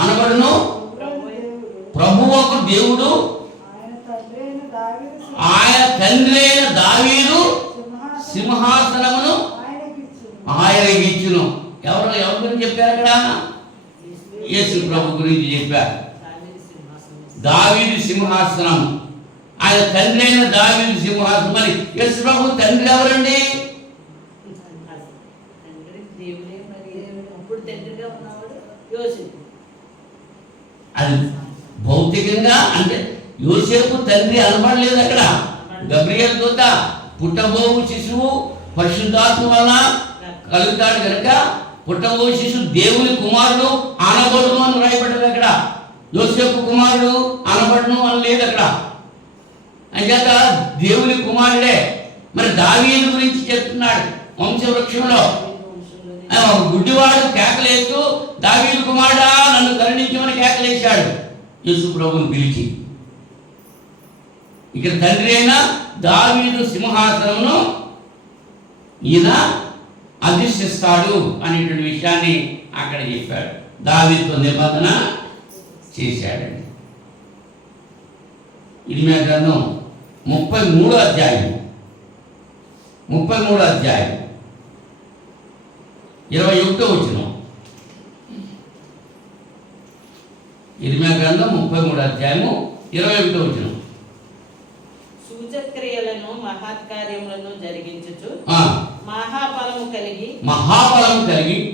అనబడును. ప్రభువకు దేవుడు ఆయన తండ్రి అయిన దావీదు సింహాసనమును ఆయనకి ఇచ్చును. ఎవరి గురించి చెప్పారు అక్కడ? యేసు ప్రభు గురించి చెప్పారు. దావీదు సింహాసనం, ఆయన తండ్రి అయిన దావీదు సింహాసనం. మరి యేసు ప్రభు తండ్రి ఎవరండి? అది భౌతికంగా అంటే యోసేపు తండ్రి అనబడలేదు అక్కడ. గబ్రియల్ దూత పుట్టబోవు శిశువు పరిశుద్ధాత్మ వలన కలుగుతాడు కనుక పుట్టబోవు శిశువు దేవుని కుమారుడు అనబడును అని రాయబడ్డది అక్కడ. యోసేపు కుమారుడు అనబడును అని లేదు అక్కడ. అంచేత దేవుని కుమారుడే. మరి దావీదు గురించి చెప్తున్నాడు వంశవృక్షంలో. గుడ్డివాడు కేకలేస్తూ దావీదు కుమారుడా నన్ను కరుణించమని కేకలేశాడు యేసు ప్రభువుని పిలిచి. ఇక్కడ తండ్రి అయిన దావీదు సింహాసనమును ఈయన అధిష్టిస్తాడు అనేటువంటి విషయాన్ని అక్కడ చెప్పాడు. దావీదుతో నిబంధన చేశాడండి. ఇర్మీయా గ్రంథం 33వ అధ్యాయం 21వ వచనం. ఇర్మీయా గ్రంథం 33వ అధ్యాయము 21వ వచనం. సూచక్రియలను మహత్కార్యములను జరిగించుచు మహాబలము కలిగి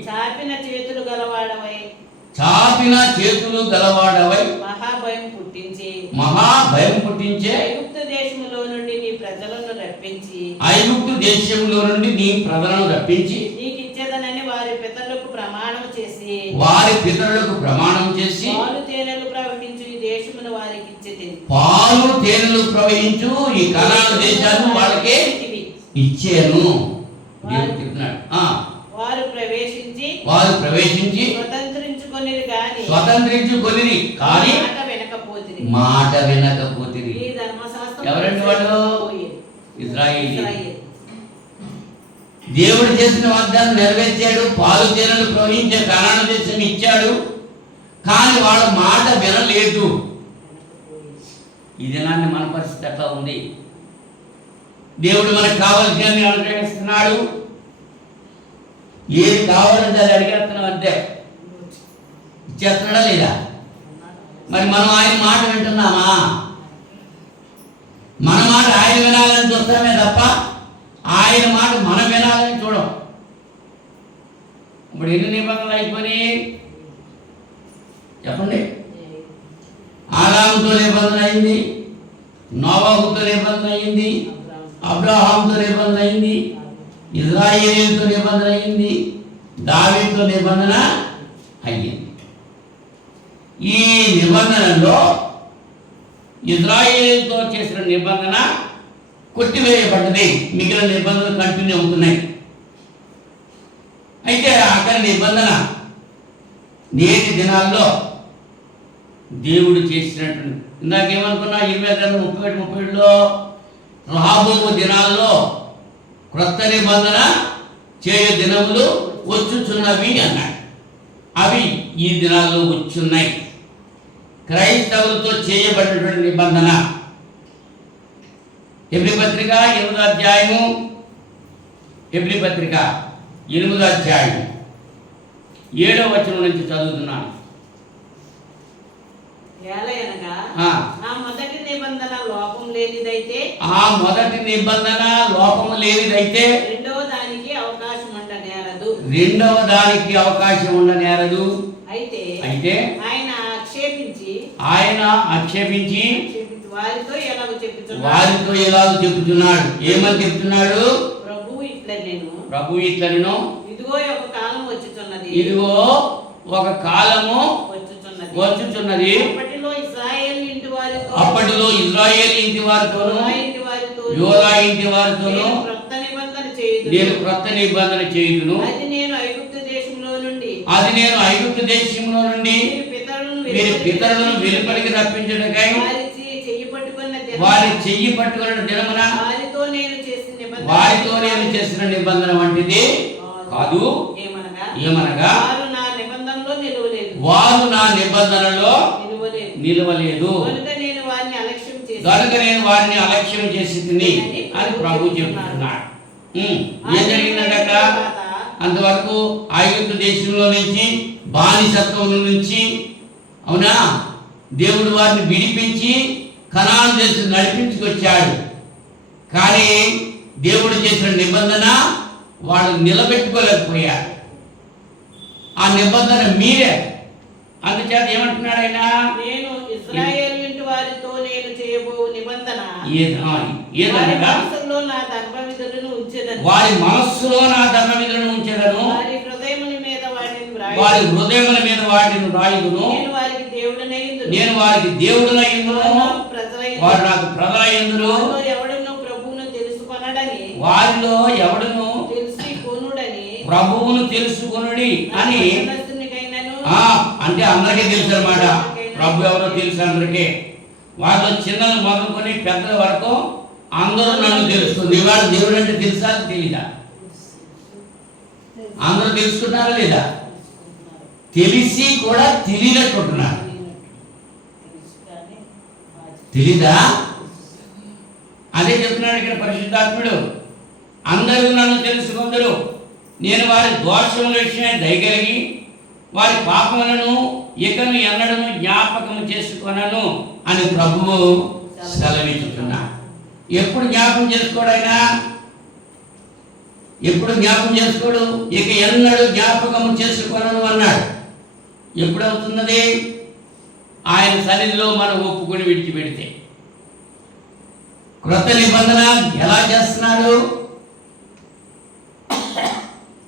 చాపిన చేతులు గలవాడవై మహాభయం పుట్టించే ఐగుప్తు దేశములో నుండి నీ ప్రజలను రప్పించి నీకు ఇచ్చేదనని వారి పితరులకు ప్రమాణం చేసి పాలు తేనెలు ప్రవహించు ఈ దేశమును వారికి ప్రవహించు ఈ కనాను దేశాన్ని వాళ్ళకే ఇచ్చాను చెప్తున్నాడు. వారు ప్రవేశించి స్వతంత్రించుకొనిరి కానీ మాట వినకపోతిరి. ఎవరండి వాళ్ళు? ఇశ్రాయేలు. దేవుడు చేసిన వాగ్దానం నెరవేర్చాడు. పాలు తేనెలు ప్రవహించే కనాను దేశం ఇచ్చాడు. కానీ వాళ్ళ మాట వినలేదు. ఈ దినాన్ని మన పరిస్థితి ఎట్లా ఉంది? దేవుడు మనకు కావాల్సినవి అనుగ్రహిస్తున్నాడు. ఏది కావాలంటే అది అడిగేస్తున్నాం అంతే. ఇచ్చేస్తున్నాడా లేదా? మరి మనం ఆయన మాట వింటున్నామా? మన మాట ఆయన వినాలని చూస్తామే తప్ప ఆయన మాట మనం వినాలని చూడం. ఇప్పుడు ఎన్ని నిబంధనలు అయిపోయి చెప్పండి. ఆదాముతో నిబంధన అయింది, నోవాహుతో నిబంధన అయింది, అబ్రహాంతో నిబంధన అయింది, ఇశ్రాయేలుతో నిబంధన అయింది, దావీదుతో నిబంధన అయింది. ఈ నిబంధనలో ఇశ్రాయేలుతో చేసిన నిబంధన కొట్టివేయబడ్డది. మిగిలిన నిబంధనలు కంటిన్యూ అవుతున్నాయి. అయితే అక్కడి నిబంధన నేటి దినాల్లో దేవుడు చేసినట్టు ఇందాకేమనుకున్నా 21:31 రాబో దినాల్లో క్రొత్త నిబంధన చేయు దినములు వచ్చుచున్నవి అన్నాడు. అవి ఈ దినాల్లో వచ్చున్నాయి. క్రైస్తవులతో చేయబడినటువంటి నిబంధన. ఎబ్రీ పత్రిక 8వ అధ్యాయము 7వ వచనం నుంచి చదువుతున్నాను. ఆ మొదటి నిబంధన లోపం లేనిదైతే రెండవ దానికి అవకాశం ఉండనేరదు. అయితే ఆయన ఆక్షేపించి వారితో ఎలాగో చెప్పుచున్నాడు. ఏమని చెప్తున్నాడు? ప్రభు ఇట్లనెను ఇదిగో ఒక కాలము వచ్చుచున్నది. అప్పటిలో ఇశ్రాయేలు ఇంటి వారితోను యోధా ఇంటి వారితోను నేను క్రొత్త నిబంధన చేయుదును. అది నేను ఐగుప్తు దేశంలో నుండి మీరు పితరులను వెలుపలికి రప్పించడానికై వారి చెయ్యి పట్టుకున్న దినమున వారితో నేను చేసిన నిబంధన వంటిది కాదు. ఏమనగా వారు నా నిబంధనలో నిలవలేదు. వారు నా నిబంధనలో నిలవలేదు కనుక నేను వారిని అలక్ష్యం చేసి కనుక నేను వారిని అలక్ష్యం చేసి తిని అని ప్రభు చెప్తున్నాడు. ఏం జరిగిందంటే అక్కడ అంతవరకు ఐగుప్తు దేశంలో నుంచి బానిసత్వం నుంచి అవునా దేవుడు వారిని విడిపించి కనాను దేశం నడిపించుకొచ్చాడు. కానీ దేవుడు చేసిన నిబంధన వాడు నిలబెట్టుకోలేకపోయాడు. ఆ నిబంధన మీరే. అందుచేత ఏమంటున్నాడు ఆయన, నేను ఇశ్రాయేలు ఇంటి వారితో నేను చేయబో నిబంధన ఏదనగా నా ధర్మవిధులను ఉంచెదను. వారి మనస్సులో నా ధర్మవిధులను ఉంచెదను. వారి హృదయముల మీద వాటిని రాయుదును. నేను వారికి దేవుడునయ్యుందును. వారు నాకు ప్రజలయ్యుందురు. వారిలో ఎవడును ప్రభువును తెలుసుకొనుడి అని అంటే అందరికీ తెలుసు అన్నమాట. ప్రభు ఎవరో తెలుసు అందరికీ. వాళ్ళు చిన్నలు మొదలుకొని పెద్దల వరకు అందరూ నన్ను తెలుస్తుంది. ఇవాళ దేవుడు అంటే తెలుసా తెలీదా? అందరూ తెలుసుకుంటారా లేదా? తెలిసి కూడా తెలియనట్టున్నారు. తెలీదా? అదే చెప్తున్నాడు ఇక్కడ పరిశుద్ధాత్ముడు. అందరూ నన్ను తెలుసుకుందరు. నేను వారి దోషముల విషయమై దయగలిగి వారి పాపములను ఇకను ఎన్నడను జ్ఞాపకము చేసుకొనను అని ప్రభువు సెలవిస్తున్నాడు. ఎప్పుడు జ్ఞాపకం చేసుకోడు ఆయన? ఎప్పుడు జ్ఞాపకం చేసుకోడు? ఇక ఎన్నడూ జ్ఞాపకము చేసుకొనను అన్నాడు. ఎప్పుడవుతున్నది? ఆయన సన్నిధిలో మనం ఒప్పుకొని విడిచిపెడితే. క్రొత్త నిబంధన ఎలా చేస్తున్నాడు?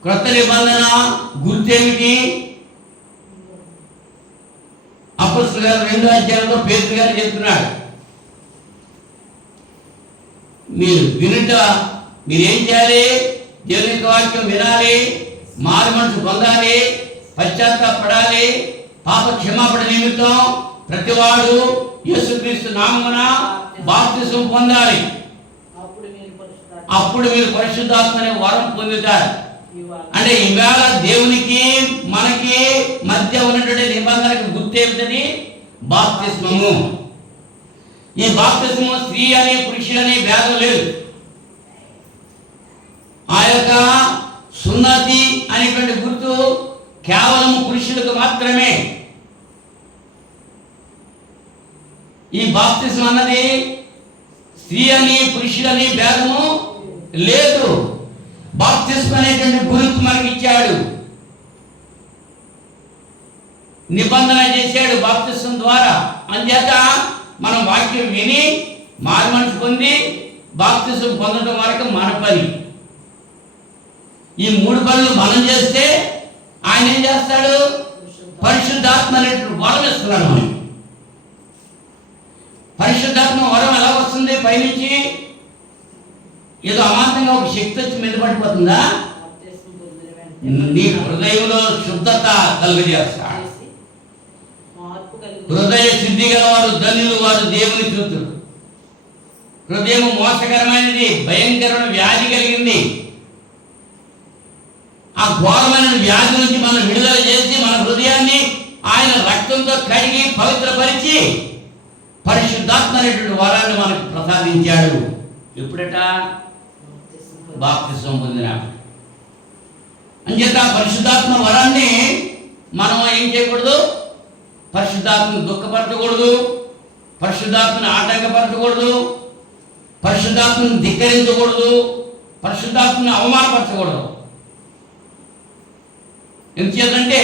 క్రొత్త నిబంధన గుర్తేమిటి? అపొస్తలుల గారు 2వ అధ్యాయంలో పేతురు గారు చెప్తున్నాడు, మీరేం చేయాలి? దేవుని యొక్క వాక్యం వినాలి, మారు మనసు పొందాలి, పశ్చాత్తాపడాలి, పాప క్షమాపణ నిమిత్తం ప్రతివాడు యేసుక్రీస్తు నామమున బాప్తిసం పొందాలి. అప్పుడు మీరు పరిశుద్ధాత్మ అనే వరం పొందుతారు. అంటే ఇవాళ దేవునికి మనకి మధ్య ఉన్నటువంటి నిబంధనకు గుర్తేమిటని బాప్తిస్మము. ఈ బాప్తిస్మము స్త్రీ అని పురుషులని భేదం లేదు. ఆ యొక్క సున్నతి అనేటువంటి గుర్తు కేవలం పురుషులకు మాత్రమే. ఈ బాప్తిస్మం అన్నది స్త్రీ అని పురుషులని భేదము లేదు. బాప్తిస్మం అనేటువంటి గుర్తు మనకి ఇచ్చాడు, నిబంధన చేశాడు బాప్తిస్మం ద్వారా. అంచేత మనం వాక్యం విని మారు మనసు పొంది బాప్తిస్మం పొందడం వరకు మన పని. ఈ 3 పనులు మనం చేస్తే ఆయన ఏం చేస్తాడు? పరిశుద్ధాత్మ అనేటువంటి వరం ఇస్తున్నాడు మనకి. పరిశుద్ధాత్మ వరం ఎలా వస్తుంది? పైనుంచి ఏదో అమాంతంగా ఒక శక్తి వచ్చి మీద పడిపోతుందా? నీ హృదయంలో శుద్ధత కలుగజేస్తాడు. హృదయ శుద్ధి గల వారు ధన్యులు, వారు దేవుని చూతులు. హృదయం మోసకరమైనది, భయంకరమైన వ్యాధి కలిగింది. ఆ ఘోరమైన వ్యాధి నుంచి మనం విడుదల చేసి మన హృదయాన్ని ఆయన రక్తంతో కడిగి పవిత్రపరిచి పరిశుద్ధాత్మ అనేటువంటి వరాన్ని మనకు ప్రసాదించాడు. ఎప్పుడట? బాప్తిస్మం పొందిన. అంచేత పరిశుద్ధాత్మ వరాన్ని మనం ఏం చేయకూడదు? పరిశుద్ధాత్మను దుఃఖపరచకూడదు, పరిశుద్ధాత్మను ఆటంకపరచకూడదు, పరిశుద్ధాత్మను ధిక్కరించకూడదు, పరిశుద్ధాత్మను అవమానపరచకూడదు. ఎందుచేతంటే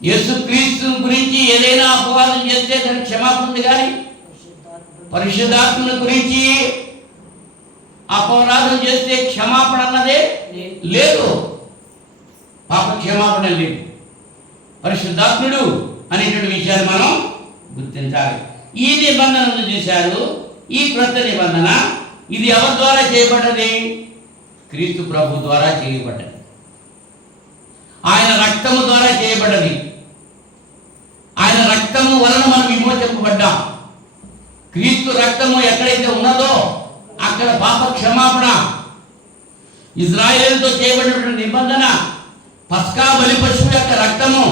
యేసుక్రీస్తు గురించి ఏదైనా అపవాదం చేస్తే దానికి క్షమాపణ ఉంది, కానీ పరిశుద్ధాత్మను గురించి అపరాధం చేస్తే క్షమాపణ అన్నదే లేదు. పాప క్షమాపణ లేదు. పరిశుద్ధాత్ముడు అనేటువంటి విషయాన్ని మనం గుర్తించాలి. ఈ నిబంధనలు చేశారు. ఈ క్రొత్త నిబంధన ఇది ఎవరి ద్వారా చేయబడ్డది? క్రీస్తు ప్రభు ద్వారా చేయబడ్డది. ఆయన రక్తము ద్వారా చేయబడ్డది. ఆయన రక్తము వలన మనం విమోచింపబడ్డాం. క్రీస్తు రక్తము ఎక్కడైతే ఉన్నదో అక్కడ అక్కడ పాప క్షమాపణ. ఇజ్రాయేలుతో చేయబడినటువంటి నిబంధన పస్కా బలి పశువు యొక్క రక్తము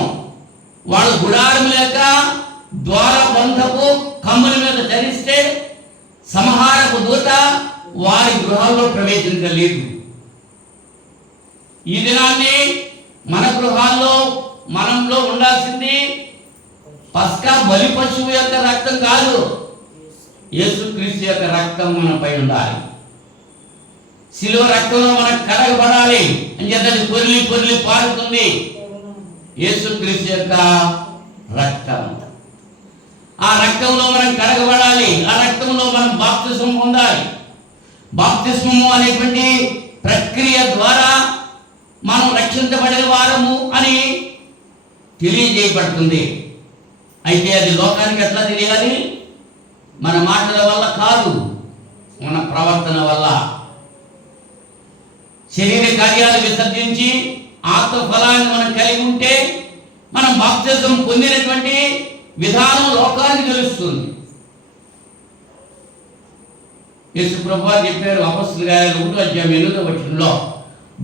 వాడు గుడారం లేక ద్వారబంధపు కమ్ముల మీద ధరిస్తే సంహారపు దూత వారి గృహాల్లో ప్రవేశించలేదు. ఈ దినాన్ని మన గృహాల్లో మనంలో ఉండాల్సింది పస్కా బలి పశువు యొక్క రక్తం కాదు, యేసుక్రీస్తు యొక్క రక్తం మనపై ఉండాలి. శిలువ రక్తంలో మనకు కడగబడాలి అని చెప్పి పొర్లి పొర్లి పారుతుంది యేసుక్రీస్తు యొక్క రక్తం. ఆ రక్తంలో మనం కడగబడాలి, ఆ రక్తంలో మనం బాప్తిస్మం పొందాలి. బాప్తిస్మము అనేటువంటి ప్రక్రియ ద్వారా మనం రక్షించబడిన వారము అని తెలియజేయబడుతుంది. అయితే అది లోకానికి ఎట్లా తెలియాలి? మన మాటల వల్ల కాదు, మన ప్రవర్తన వల్ల. శరీర కార్యాలు విసర్జించి ఆత్మ ఫలాన్ని మనం కలిగి ఉంటే మనం బాప్తిజం పొందినటువంటి విధానం లోకానికి తెలుస్తుంది. యేసు ప్రభువు చెప్పారు అపొస్తలుల కార్యాలు 1:8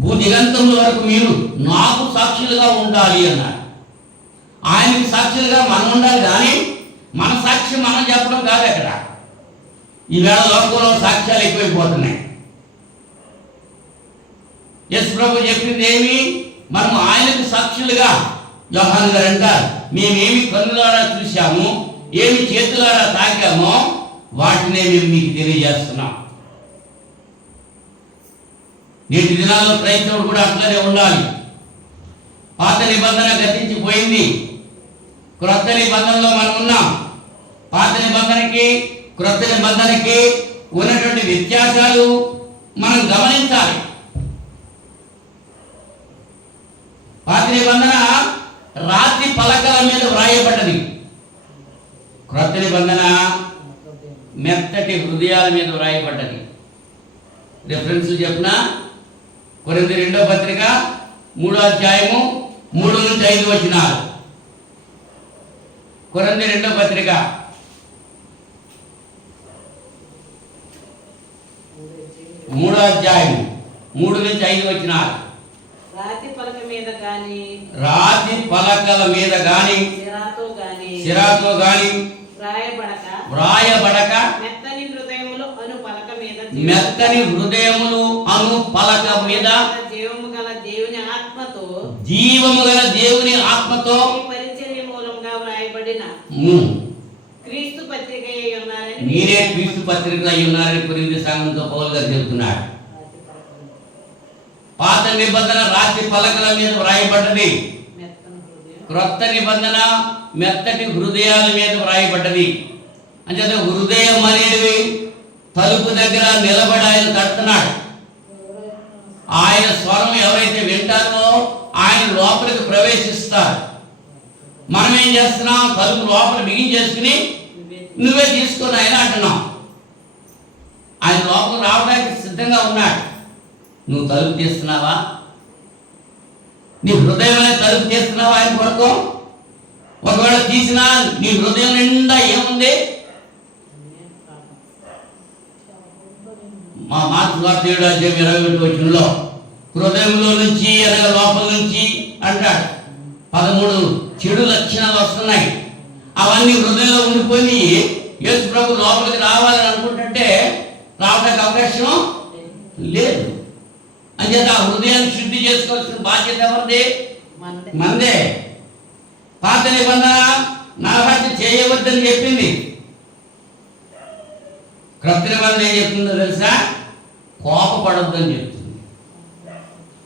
భూదిగంతముల వరకు మీరు నాకు సాక్షులుగా ఉండాలి అన్నారు. ఆయనకి సాక్షులుగా మనం ఉండాలి, కానీ మన సాక్ష్యం మనం చెప్పడం కాదు. అక్కడ ఈవేళ లోకంలో సాక్ష్యాలు ఎక్కువైపోతున్నాయి. యేసు ప్రభు చెప్పింది ఏమి? మనం ఆయనకు సాక్షులుగా. యోహాను గారు అంటారు, మేమేమి కన్నులారా చూశాము, ఏమి చేతులారా తాకామో వాటినే మేము మీకు తెలియజేస్తున్నాం. నేటి దినాల్లో క్రైస్తవుడు కూడా అట్లనే ఉండాలి. పాత నిబంధన గతించిపోయింది, క్రొత్త నిబంధనలో మనం ఉన్నాం. పాత నిబంధనకి క్రొత్త నిబంధనకి ఉన్నటువంటి వ్యత్యాసాలు మనం గమనించాలి. పాత నిబంధన రాతి పలకల మీద వ్రాయబడ్డది, క్రొత్త నిబంధన మెత్తటి హృదయాల మీద వ్రాయబడ్డది. రిఫరెన్స్లు చెప్పిన కొరింథీ 2వ పత్రిక 3వ అధ్యాయము 3-5 కొరింథీ 2వ పత్రిక 3వ అధ్యాయము 3-5 రాతి పలక మీద గాని, రాతి పలకల మీద గాని, సిరాతో గాని వ్రాయబడక మెత్తని హృదయములు అను పలక మీద, మెత్తని హృదయములు అను పలక మీద జీవము గల దేవుని ఆత్మతో, జీవము గల దేవుని ఆత్మతో పరిచర్య మూలంగా వ్రాయబడిన క్రీస్తు పత్రిక అయి ఉన్నారని, మీరే క్రీస్తు పత్రిక అయి ఉన్నారని కొరింథీ సంఘంతో పౌలు గారు చెబుతున్నాడు. పాత నిబంధన రాతి పలకల మీద వ్రాయబడ్డది, క్రొత్త నిబంధన మెత్తటి హృదయాల మీద వ్రాయబడ్డది. అంటే హృదయం అనేది తలుపు దగ్గర నిలబడి ఆయన తడుతున్నాడు. ఆయన స్వరం ఎవరైతే వింటారో ఆయన లోపలికి ప్రవేశిస్తారు. మనం ఏం చేస్తున్నాం? తలుపు లోపల బిగించేసుకుని నువ్వే తీసుకొని ఆయన అంటున్నాం. ఆయన లోపల రావడానికి సిద్ధంగా ఉన్నాడు. నువ్వు తలుపు తీస్తున్నావా? నీ హృదయం అనేది తలుపు తీస్తున్నావా ఆయన కొరకు? ఒకవేళ తీసినా నీ హృదయం నిండా ఏముంది? మా మార్కు 7:21 హృదయంలో నుంచి అనగా లోపల నుంచి అంటాడు. 13 చెడు లక్షణాలు వస్తున్నాయి. అవన్నీ హృదయంలో ఉండిపోయి యేసు ప్రభు లోపలికి రావాలని అనుకుంటుంటే రావడానికి అవకాశం లేదు. అంచేత ఆ హృదయాన్ని శుద్ధి చేసుకోవాల్సిన బాధ్యత ఎవరిది? మందే. పాత నిబంధన నరహత్య చేయవద్దని చెప్పింది. క్రొత్త నిబంధన ఏం చెప్తుందో తెలుసా? కోపపడొద్దని చెప్తుంది.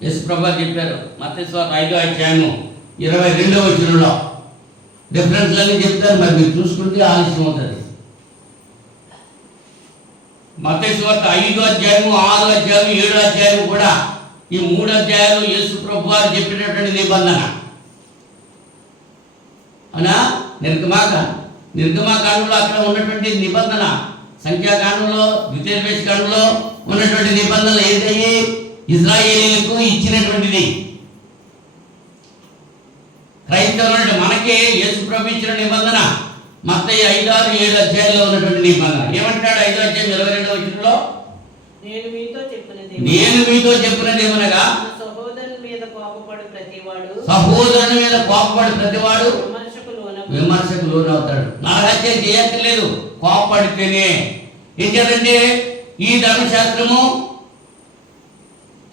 యేసు ప్రభు చెప్పారు మత్తయి సువార్త 5:22 డిఫరెన్స్లన్నీ చెప్తారు. మరి మీరు చూసుకుంటే ఆలస్యం అవుతుంది. మత్తయి సువార్త 5వ అధ్యాయము 6వ అధ్యాయము 7వ అధ్యాయము కూడా ఈ 3 అధ్యాయాలు యేసు ప్రభు వారు చెప్పినటువంటి నిబంధన. అవునా? నిర్గమాకాండంలో అక్కడ ఉన్నటువంటి నిబంధన, సంఖ్యాకాండంలో ద్వితీయోపదేశకాండంలో ఉన్నటువంటి నిబంధనలు ఏదయ్యి ఇజ్రాయేలీలకు ఇచ్చినటువంటిది. క్రైస్తవులు మనకే యేసు ప్రభు ఇచ్చిన నిబంధన మత్తయి 5, 6, 7 అధ్యాయంలో ఉన్నటువంటి నిబంధన. ఏమంటాడు? 5వ అధ్యాయం 22వ వచనంలో నేను మీతో చెప్పినదేమనగా సహోదరుని మీద కోపపడు ప్రతివాడు విమర్శకు లోనవుతాడు. నరహత్య చేయక్కర్లేదు, కోపడితేనే. ఏం చేయాలంటే ఈ ధర్మశాస్త్రము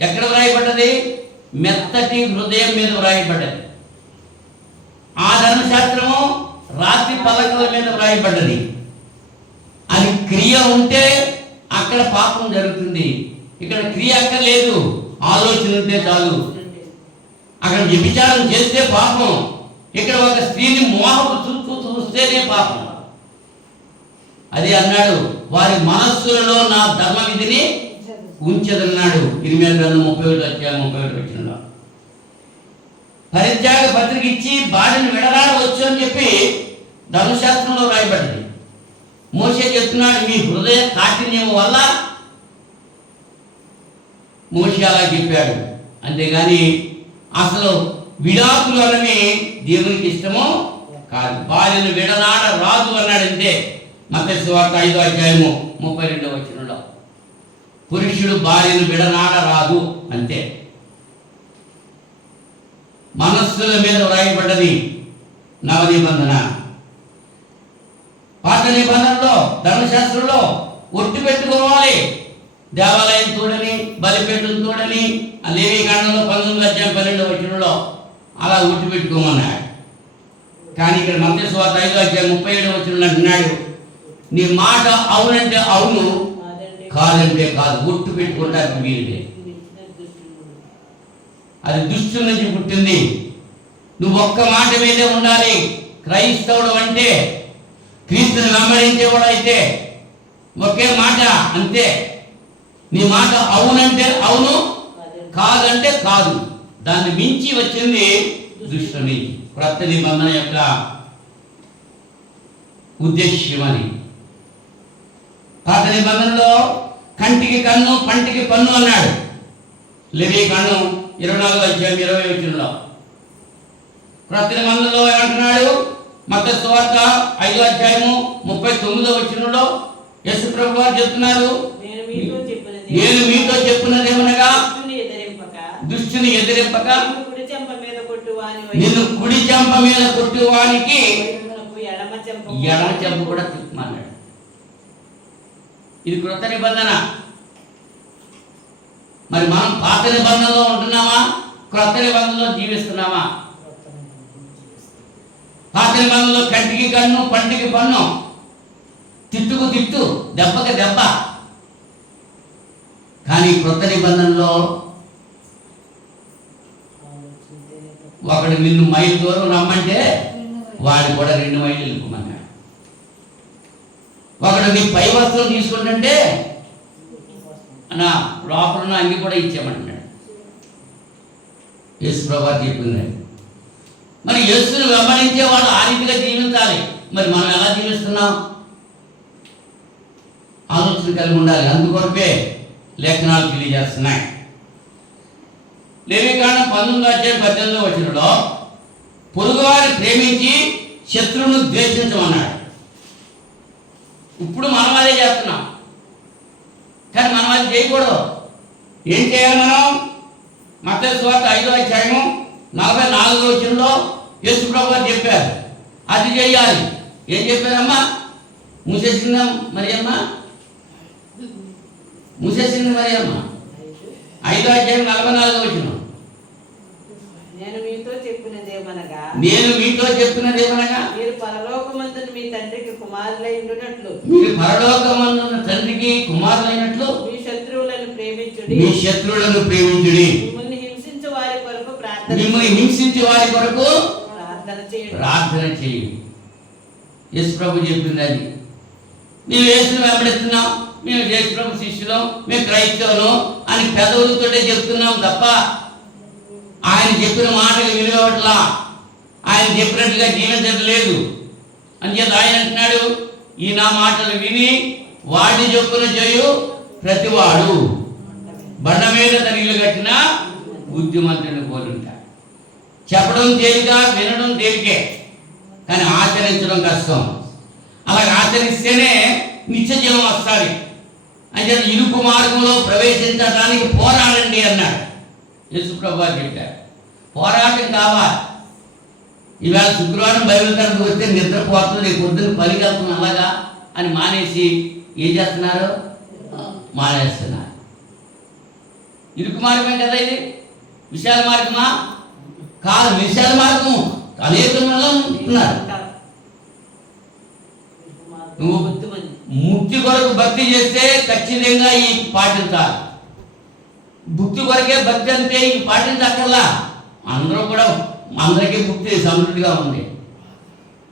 ఎక్కడ వ్రాయబడ్డది? మెత్తటి హృదయం మీద వ్రాయబడ్డది. ఆ ధర్మశాస్త్రము రాతి పలకల మీద వ్రాయబడ్డది. అది క్రియ ఉంటే అక్కడ పాపం జరుగుతుంది. ఇక్కడ క్రియ అక్కర్లేదు, ఆలోచన ఉంటే చాలు. అక్కడ వ్యభిచారం చేస్తే పాపం, ఇక్కడ ఒక స్త్రీని మోహపు చూపు చూస్తేనే పాపం. అది అన్నాడు, వారి మనస్సులలో నా ధర్మ విధిని ఉంచదన్నాడు. 31 పరిత్యాగ పత్రిక ఇచ్చి భార్యను విడనాడవచ్చు అని చెప్పి ధర్మశాస్త్రంలో రాయబడింది. మోషే చెప్తున్నాడు, మీ హృదయ కాఠిన్యం వల్ల. మోషే అలా చెప్పాడు. అంతేగాని అసలు విడాకులు అనేవి దేవునికి ఇష్టమో కాదు. భార్యను విడనాడ రాదు అన్నాడంటే మత్తయి సువార్త 5:32 పురుషుడు భార్యను విడనాడ రాదు అంతే. మనస్సుల మీద వ్రాయబడ్డది నవ నిబంధన. పాత నిబంధనలో ధర్మశాస్త్రంలో ఒట్టు పెట్టుకోవాలి. దేవాలయం చూడని, బలిపీఠం చూడని, లేవీకాండంలో 19:12 అలా ఒట్టు పెట్టుకోమన్నాడు. కానీ ఇక్కడ మత్తయి సువార్త 5:37 అంటున్నాడు, నీ మాట అవునంటే అవును, కాదంటే కాదు. ఒట్టు పెట్టుకోవడానికి వీలులే. అది దుష్టుల నుంచి పుట్టింది. నువ్వు ఒక్క మాట మీదే ఉండాలి. క్రైస్తవుడు అంటే, క్రీస్తుని వెంబడించేవాడు అయితే ఒకే మాట అంతే. నీ మాట అవునంటే అవును, కాదంటే కాదు. దాన్ని మించి వచ్చింది దుష్టుల నుంచి. క్రొత్త నిబంధన యొక్క ఉద్దేశ్యం అని. పాత నిబంధనలో కంటికి కన్ను, పంటికి పన్ను అన్నాడు. లేవీకాండం 24:20 క్రొత్త నిబంధనలో ఏమంటున్నాడు? మత్తయి సువార్త 5:39 యేసు ప్రభువు వారు చెప్తున్నారు, నేను మీతో చెప్పినదేమనగా దుష్టుని ఎదిరింపక నిన్ను కుడి చెంప మీద కొట్టువానికి ఎడమ చెంప కూడా తిప్పమన్నాడు. ఇది క్రొత్త నిబంధన. మరి మనం పాత నిబంధనలో ఉంటున్నామా, క్రొత్త నిబంధనలో జీవిస్తున్నామా? పాత నిబంధనలో కంటికి కన్ను, పంటికి పన్ను, తిట్టుకు తిట్టు, దెబ్బకి దెబ్బ. కానీ క్రొత్త నిబంధనలో ఒకడు నిన్ను మైలు దూరం రమ్మంటే వాడు కూడా 2 మైళ్ళు వెళ్ళిపోమన్నాడు. ఒకడు నీ పై వస్తువులు తీసుకుంటుంటే నా లోపల ఉన్న అంగి కూడా ఇచ్చామంటున్నాడు. యేసు ప్రభువు చెప్పింది. మరి యేసుని వెంబడించే వాళ్ళు ఆ రీతిగా జీవించాలి. మరి మనం ఎలా జీవిస్తున్నాం? ఆలోచన కలిగి ఉండాలి. అందుకొరకే లేఖనాలు తెలియజేస్తున్నాయి. లేవీకాండం 19:18 పొరుగువారిని ప్రేమించి శత్రువును ద్వేషించమన్నాడు. ఇప్పుడు మనం అదే చేస్తున్నాం, కానీ మనం అది చేయకూడదు. ఏం చేయాలి మనం? మత్తయి సువార్త 5:44 యేసు ప్రభువు చెప్పారు, అది చేయాలి. ఏం చెప్పారమ్మా? మూసేసిందా మరియమ్మ? మూసేసింది మరియమ్మ. 5:44 నేను మీతో చెప్పినదేమనగా మీరు పరలోకమందున మీ తండ్రికి కుమారులై ఉండునట్లు మీ శత్రువులను ప్రేమించుడి. మిమ్మల్ని హింసించే వారి కొరకు ప్రార్థన చేయండి. యేసు ప్రభు చెప్పింది అది. మేము యేసుని వెంబడిస్తున్నాం, మేము యేసు ప్రభు శిష్యులం, మేము క్రైస్తవులు అని పెదవులతోటే చెప్తున్నాం తప్ప ఆయన చెప్పిన మాటలు విలువట్లా, ఆయన చెప్పినట్టుగా జీవించడం లేదు. అంచేత ఆయన అంటున్నాడు, ఈ నా మాటలు విని వాడి చొప్పున చేయు ప్రతివాడు బండ మీద తన ఇల్లు కట్టిన బుద్ధిమంతుని పోలుంటాడు. చెప్పడం తేలిక, వినడం తేలికే, కానీ ఆచరించడం కష్టం. అలాగే ఆచరిస్తేనే నిత్య జీవం వస్తుంది. అంటే ఇరుకు మార్గంలో ప్రవేశించడానికి పోరాడండి అన్నాడు. యేసుప్రభు వారు చెప్పారు పోరాటం కావాలి. ఈవేళ శుక్రవారం బైబిల్ తరగతి వస్తే నిద్రపోతుంది, రేపు పొద్దున్న పనికి వెళ్తుంది అలాగా అని మానేసి ఏం చేస్తున్నారు? మానేస్తున్నారు. ఇరుకు మార్గమే కదా ఇది, విశాల మార్గమా కాదు. విశాల మార్గం అనేక ఉంటున్నారు. నువ్వు ముక్తి కొరకు భక్తి చేస్తే ఖచ్చితంగా ఈ పాటించాలి. భక్తి కొరకే భక్తి అంటే ఈ పాటించక్కర్లా. అందరూ కూడా అందరికీ భక్తి సమృద్ధిగా ఉంది.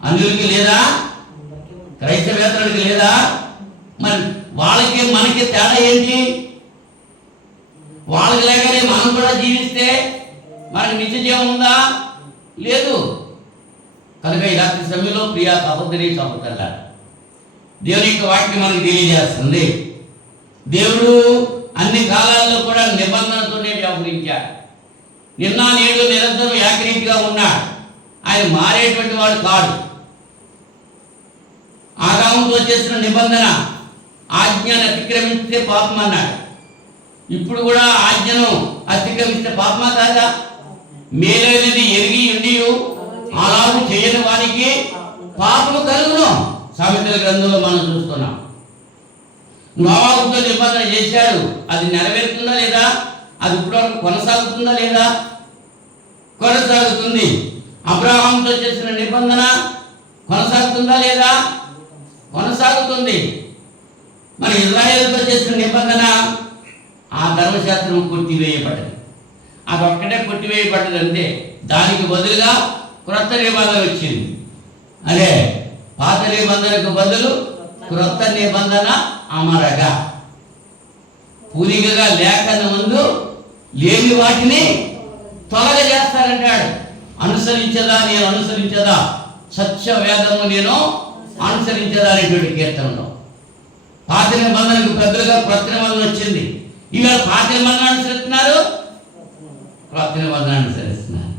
అందులోకి లేదా, క్రైస్తవేతరుడికి లేదా, మరి వాళ్ళకి మనకి తేడా ఏంటి? వాళ్ళకి లేకనే మనం కూడా జీవిస్తే మనకి నిత్య జీవం ఉందా? లేదు. కనుక ఈ రాత్రి సమయంలో ప్రియా సహోదరి సహోదరులారా, దేవుని యొక్క వాక్యం మనకి తెలియజేస్తుంది. దేవుడు అన్ని కాలాల్లో కూడా నిబంధనతోనే వ్యవహరించాడు. నిన్న నేడు నిరంతరం ఏకరీతిగా ఉన్నాడు. ఆయన మారేటువంటి వాడు కాడు. ఆదాముతో చేసిన నిబంధన ఆజ్ఞను అతిక్రమిస్తే పాపం అన్నాడు. ఇప్పుడు కూడా ఆజ్ఞను అతిక్రమిస్తే పాపమా కాదా? మేలైనది ఎరిగి ఉండి అలాగూ చేయని వారికి పాపము కలుగును. సామెతల గ్రంథంలో మనం చూస్తున్నాం. నోవాహుతో నిబంధన చేశాడు, అది నెరవేరుతుందా లేదా? అది ఇప్పటివరకు కొనసాగుతుందా లేదా? కొనసాగుతుంది. అబ్రహాంతో చేసిన నిబంధన కొనసాగుతుందా లేదా? కొనసాగుతుంది. మరి ఇజ్రాయేలుతో చేసిన నిబంధన ఆ ధర్మశాస్త్రం కొట్టివేయబడ్డది. అది ఒక్కటే కొట్టివేయబడ్డది అంతే. దానికి బదులుగా క్రొత్త నిబంధన వచ్చింది. అదే పాత నిబంధనకు బదులు క్రొత్త నిబంధన అమరగా పూనికగా లేఖన ముందు లేని వాటిని తొలగ చేస్తారంటాడు. అనుసరించదా నేను అనుసరించదా, సత్య వేదము నేను అనుసరించదా అనేటువంటి కీర్తనలో పాత నిబంధనకు పెద్దలుగా క్రొత్త నిబంధన వచ్చింది. ఇవాళ పాత నిబంధన అనుసరిస్తున్నారు, క్రొత్త నిబంధన అనుసరిస్తున్నారు.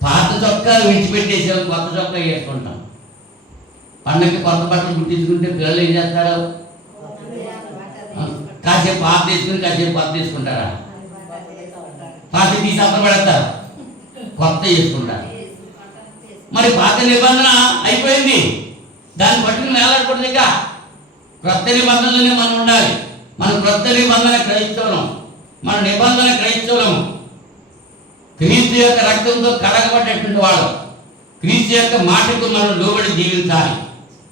పాత చొక్కాలు విడిచిపెట్టేసారు, కొత్త చొక్కా వేసుకుంటాం. పండగకి కొత్త బట్టలు కుట్టించుకుంటే పిల్లలు ఏం చేస్తారు? కాసేపు పాత తీసుకుని కాసేపు కొత్త తీసుకుంటారా? పాత తీసి అప్పబడతారు, కొత్త వేసుకుంటారు. మరి పాత నిబంధన అయిపోయింది, దాన్ని పట్టుకుని వేలాడకూడదు. ఇక క్రొత్త నిబంధనలోనే మనం ఉండాలి. మన క్రొత్త నిబంధన క్రైస్తవులం, మన నిబంధన క్రైస్తవులము. క్రీస్తు యొక్క రక్తంతో కడగబడ్డటువంటి వాడు. క్రీస్తు యొక్క మాటకు మనం లోబడి జీవించాలి.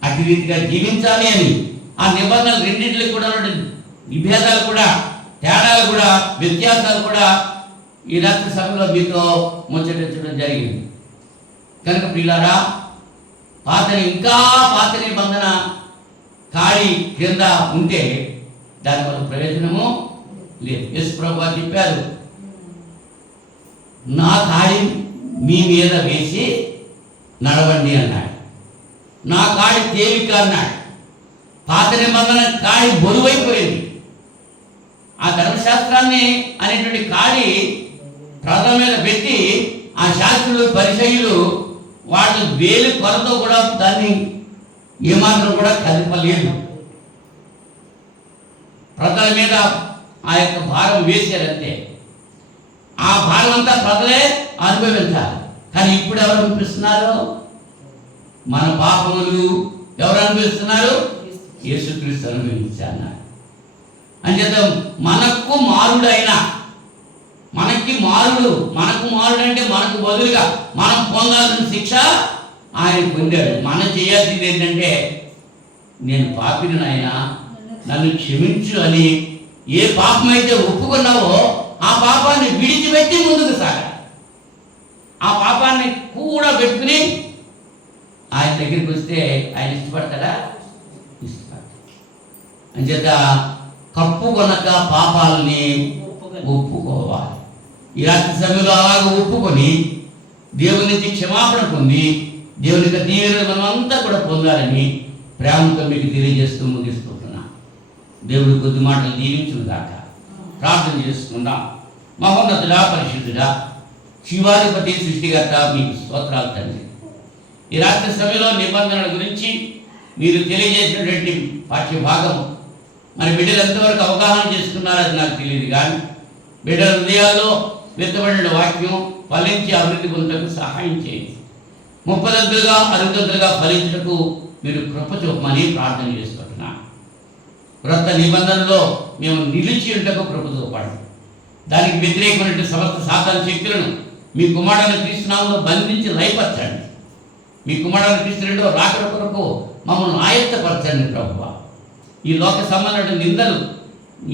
అటు రీతిగా జీవించాలి అని ఆ నిబంధనలు రెండింటికి కూడా విభేదాలు కూడా, తేడాలు కూడా, వ్యత్యాసాలు కూడా ఈ రాత్రి సభలో మీతో ముచ్చటించడం జరిగింది. కనుక పిల్లారా, ఇంకా పాత నిబంధన కాడి క్రింద ఉంటే దానివల్ల ప్రయోజనము లేదు. యేసు ప్రభువు చెప్పారు, నా కాడి మీ మీద వేసి నడవండి అన్నాడు. నా కాడి తేలిక అన్నాడు. పాత నిబంధన కాడి బరువైపోయింది. ఆ ధర్మశాస్త్రాన్ని అనేటువంటి కాడి ప్రజల మీద పెట్టి ఆ శాస్త్రులు పరిచయులు వాళ్ళు వేలు కొరతో కూడా దాన్ని ఏమాత్రం కూడా కదపలేదు. ప్రజల మీద ఆ యొక్క భారం వేశారంతే. ఆ భారం అంతా ప్రజలే అనుభవించాలి. కానీ ఇప్పుడు ఎవరు అనిపిస్తున్నారు? మన పాపములు ఎవరు అనుభవిస్తున్నారు? యేసుక్రీస్తు అనుభవించారు. అంచేత మనకు మారుడైన, మనకు మారుడు అంటే మనకు బదులుగా మనం పొందాల్సిన శిక్ష ఆయన పొందాడు. మనం చేయాల్సింది ఏంటంటే, నేను పాపిని నాయన నన్ను క్షమించు అని ఏ పాపం అయితే ఒప్పుకున్నావో ఆ పాపాన్ని విడిచిపెట్టి ముందుకు సాగాలి. ఆ పాపాన్ని కూడా పెట్టుకుని ఆయన దగ్గరికి వస్తే ఆయన ఇష్టపడతాడా? ఇష్టపడతాడు. అంచేత కప్పుకొనక పాపాలని ఒప్పుకోవాలి. ఈ రాత్రి సమయంలో అలాగ ఒప్పుకొని దేవుని నుంచి క్షమాపణ పొంది దేవుని యొక్క దీవెనలు మనం అంతా కూడా పొందాలని ప్రేమతో మీకు తెలియజేస్తూ ముగిస్తున్నాం. దేవుడి కొద్ది మాటలు దీవించును దాకా ప్రార్థన చేసుకుందాం. మహోన్నతుడా, పరిశుద్ధుడా, శివాధిపతి, సృష్టికర్త, మీకు స్తోత్రాలు తండ్రి. ఈ రాత్రి సమయంలో నిబంధనల గురించి మీరు తెలియజేసినటువంటి పాఠ్య భాగం మరి బిడ్డలు ఎంతవరకు అవగాహన చేసుకున్నారో అది నాకు తెలియదు, కానీ బిడ్డల హృదయాల్లో విత్తబడిన వాక్యం ఫలించి అభివృద్ధి పొందుటకు సహాయం చేయండి. 30 60 ఫలించుటకు మీరు కృప చూపమని ప్రార్థన చేసుకుంటున్నాను. క్రొత్త నిబంధనలో మేము నిలిచి ఉంటకు కృప చూపండి. దానికి వ్యతిరేకమైన సమస్త సాతాను శక్తులను మీ కుమారుని క్రీస్తు నామములో బంధించి లయపరచండి. మీ కుమారుని క్రీస్తు రెండో రాకడ కొరకు మమ్మల్ని ఆయత్తపరచండి ప్రభువా. ఈ లోక సంబంధమైన నిందలు,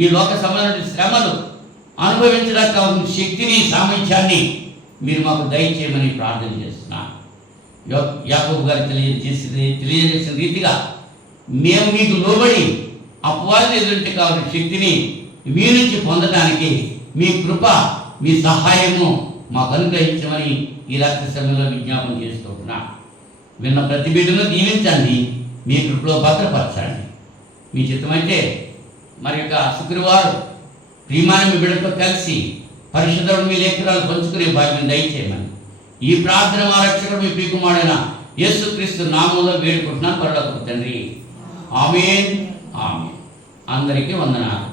ఈ లోక సంబంధమైన శ్రమలు అనుభవించడానికి కావాల్సిన శక్తిని, సామర్థ్యాన్ని మీరు మాకు దయచేయమని ప్రార్థన చేస్తున్నాను. యాకోబు గారు తెలియజేసిన రీతిగా మేము మీకు లోబడి అపవాదిని ఎదురింటి కావాల్సిన శక్తిని మీ నుంచి పొందడానికి మీ కృప, మీ సహాయము మాకు అనుగ్రహించమని ఈ రాత్రి సమయంలో విజ్ఞాపన చేసుకుంటున్నా. విన్న ప్రతి బిడ్డను దీవించండి, మీ కృపలో భద్రపరచండి. మీ చిత్తమైతే మరి యొక్క శుక్రవారం ప్రియమైన మీ బిడ్డతో కలిసి పరిశుద్ధుడు మీ లేఖనాలు పంచుకునే భాగ్యం దయచేయమని ఈ ప్రార్థన మా రక్షకుడు మీ ప్రియకుమారుడైన యేసుక్రీస్తు నామములో వేడుకుంటున్నాను పరలోకపు తండ్రి. ఆమేన్. ఆమేన్. అందరికీ వందనాలు.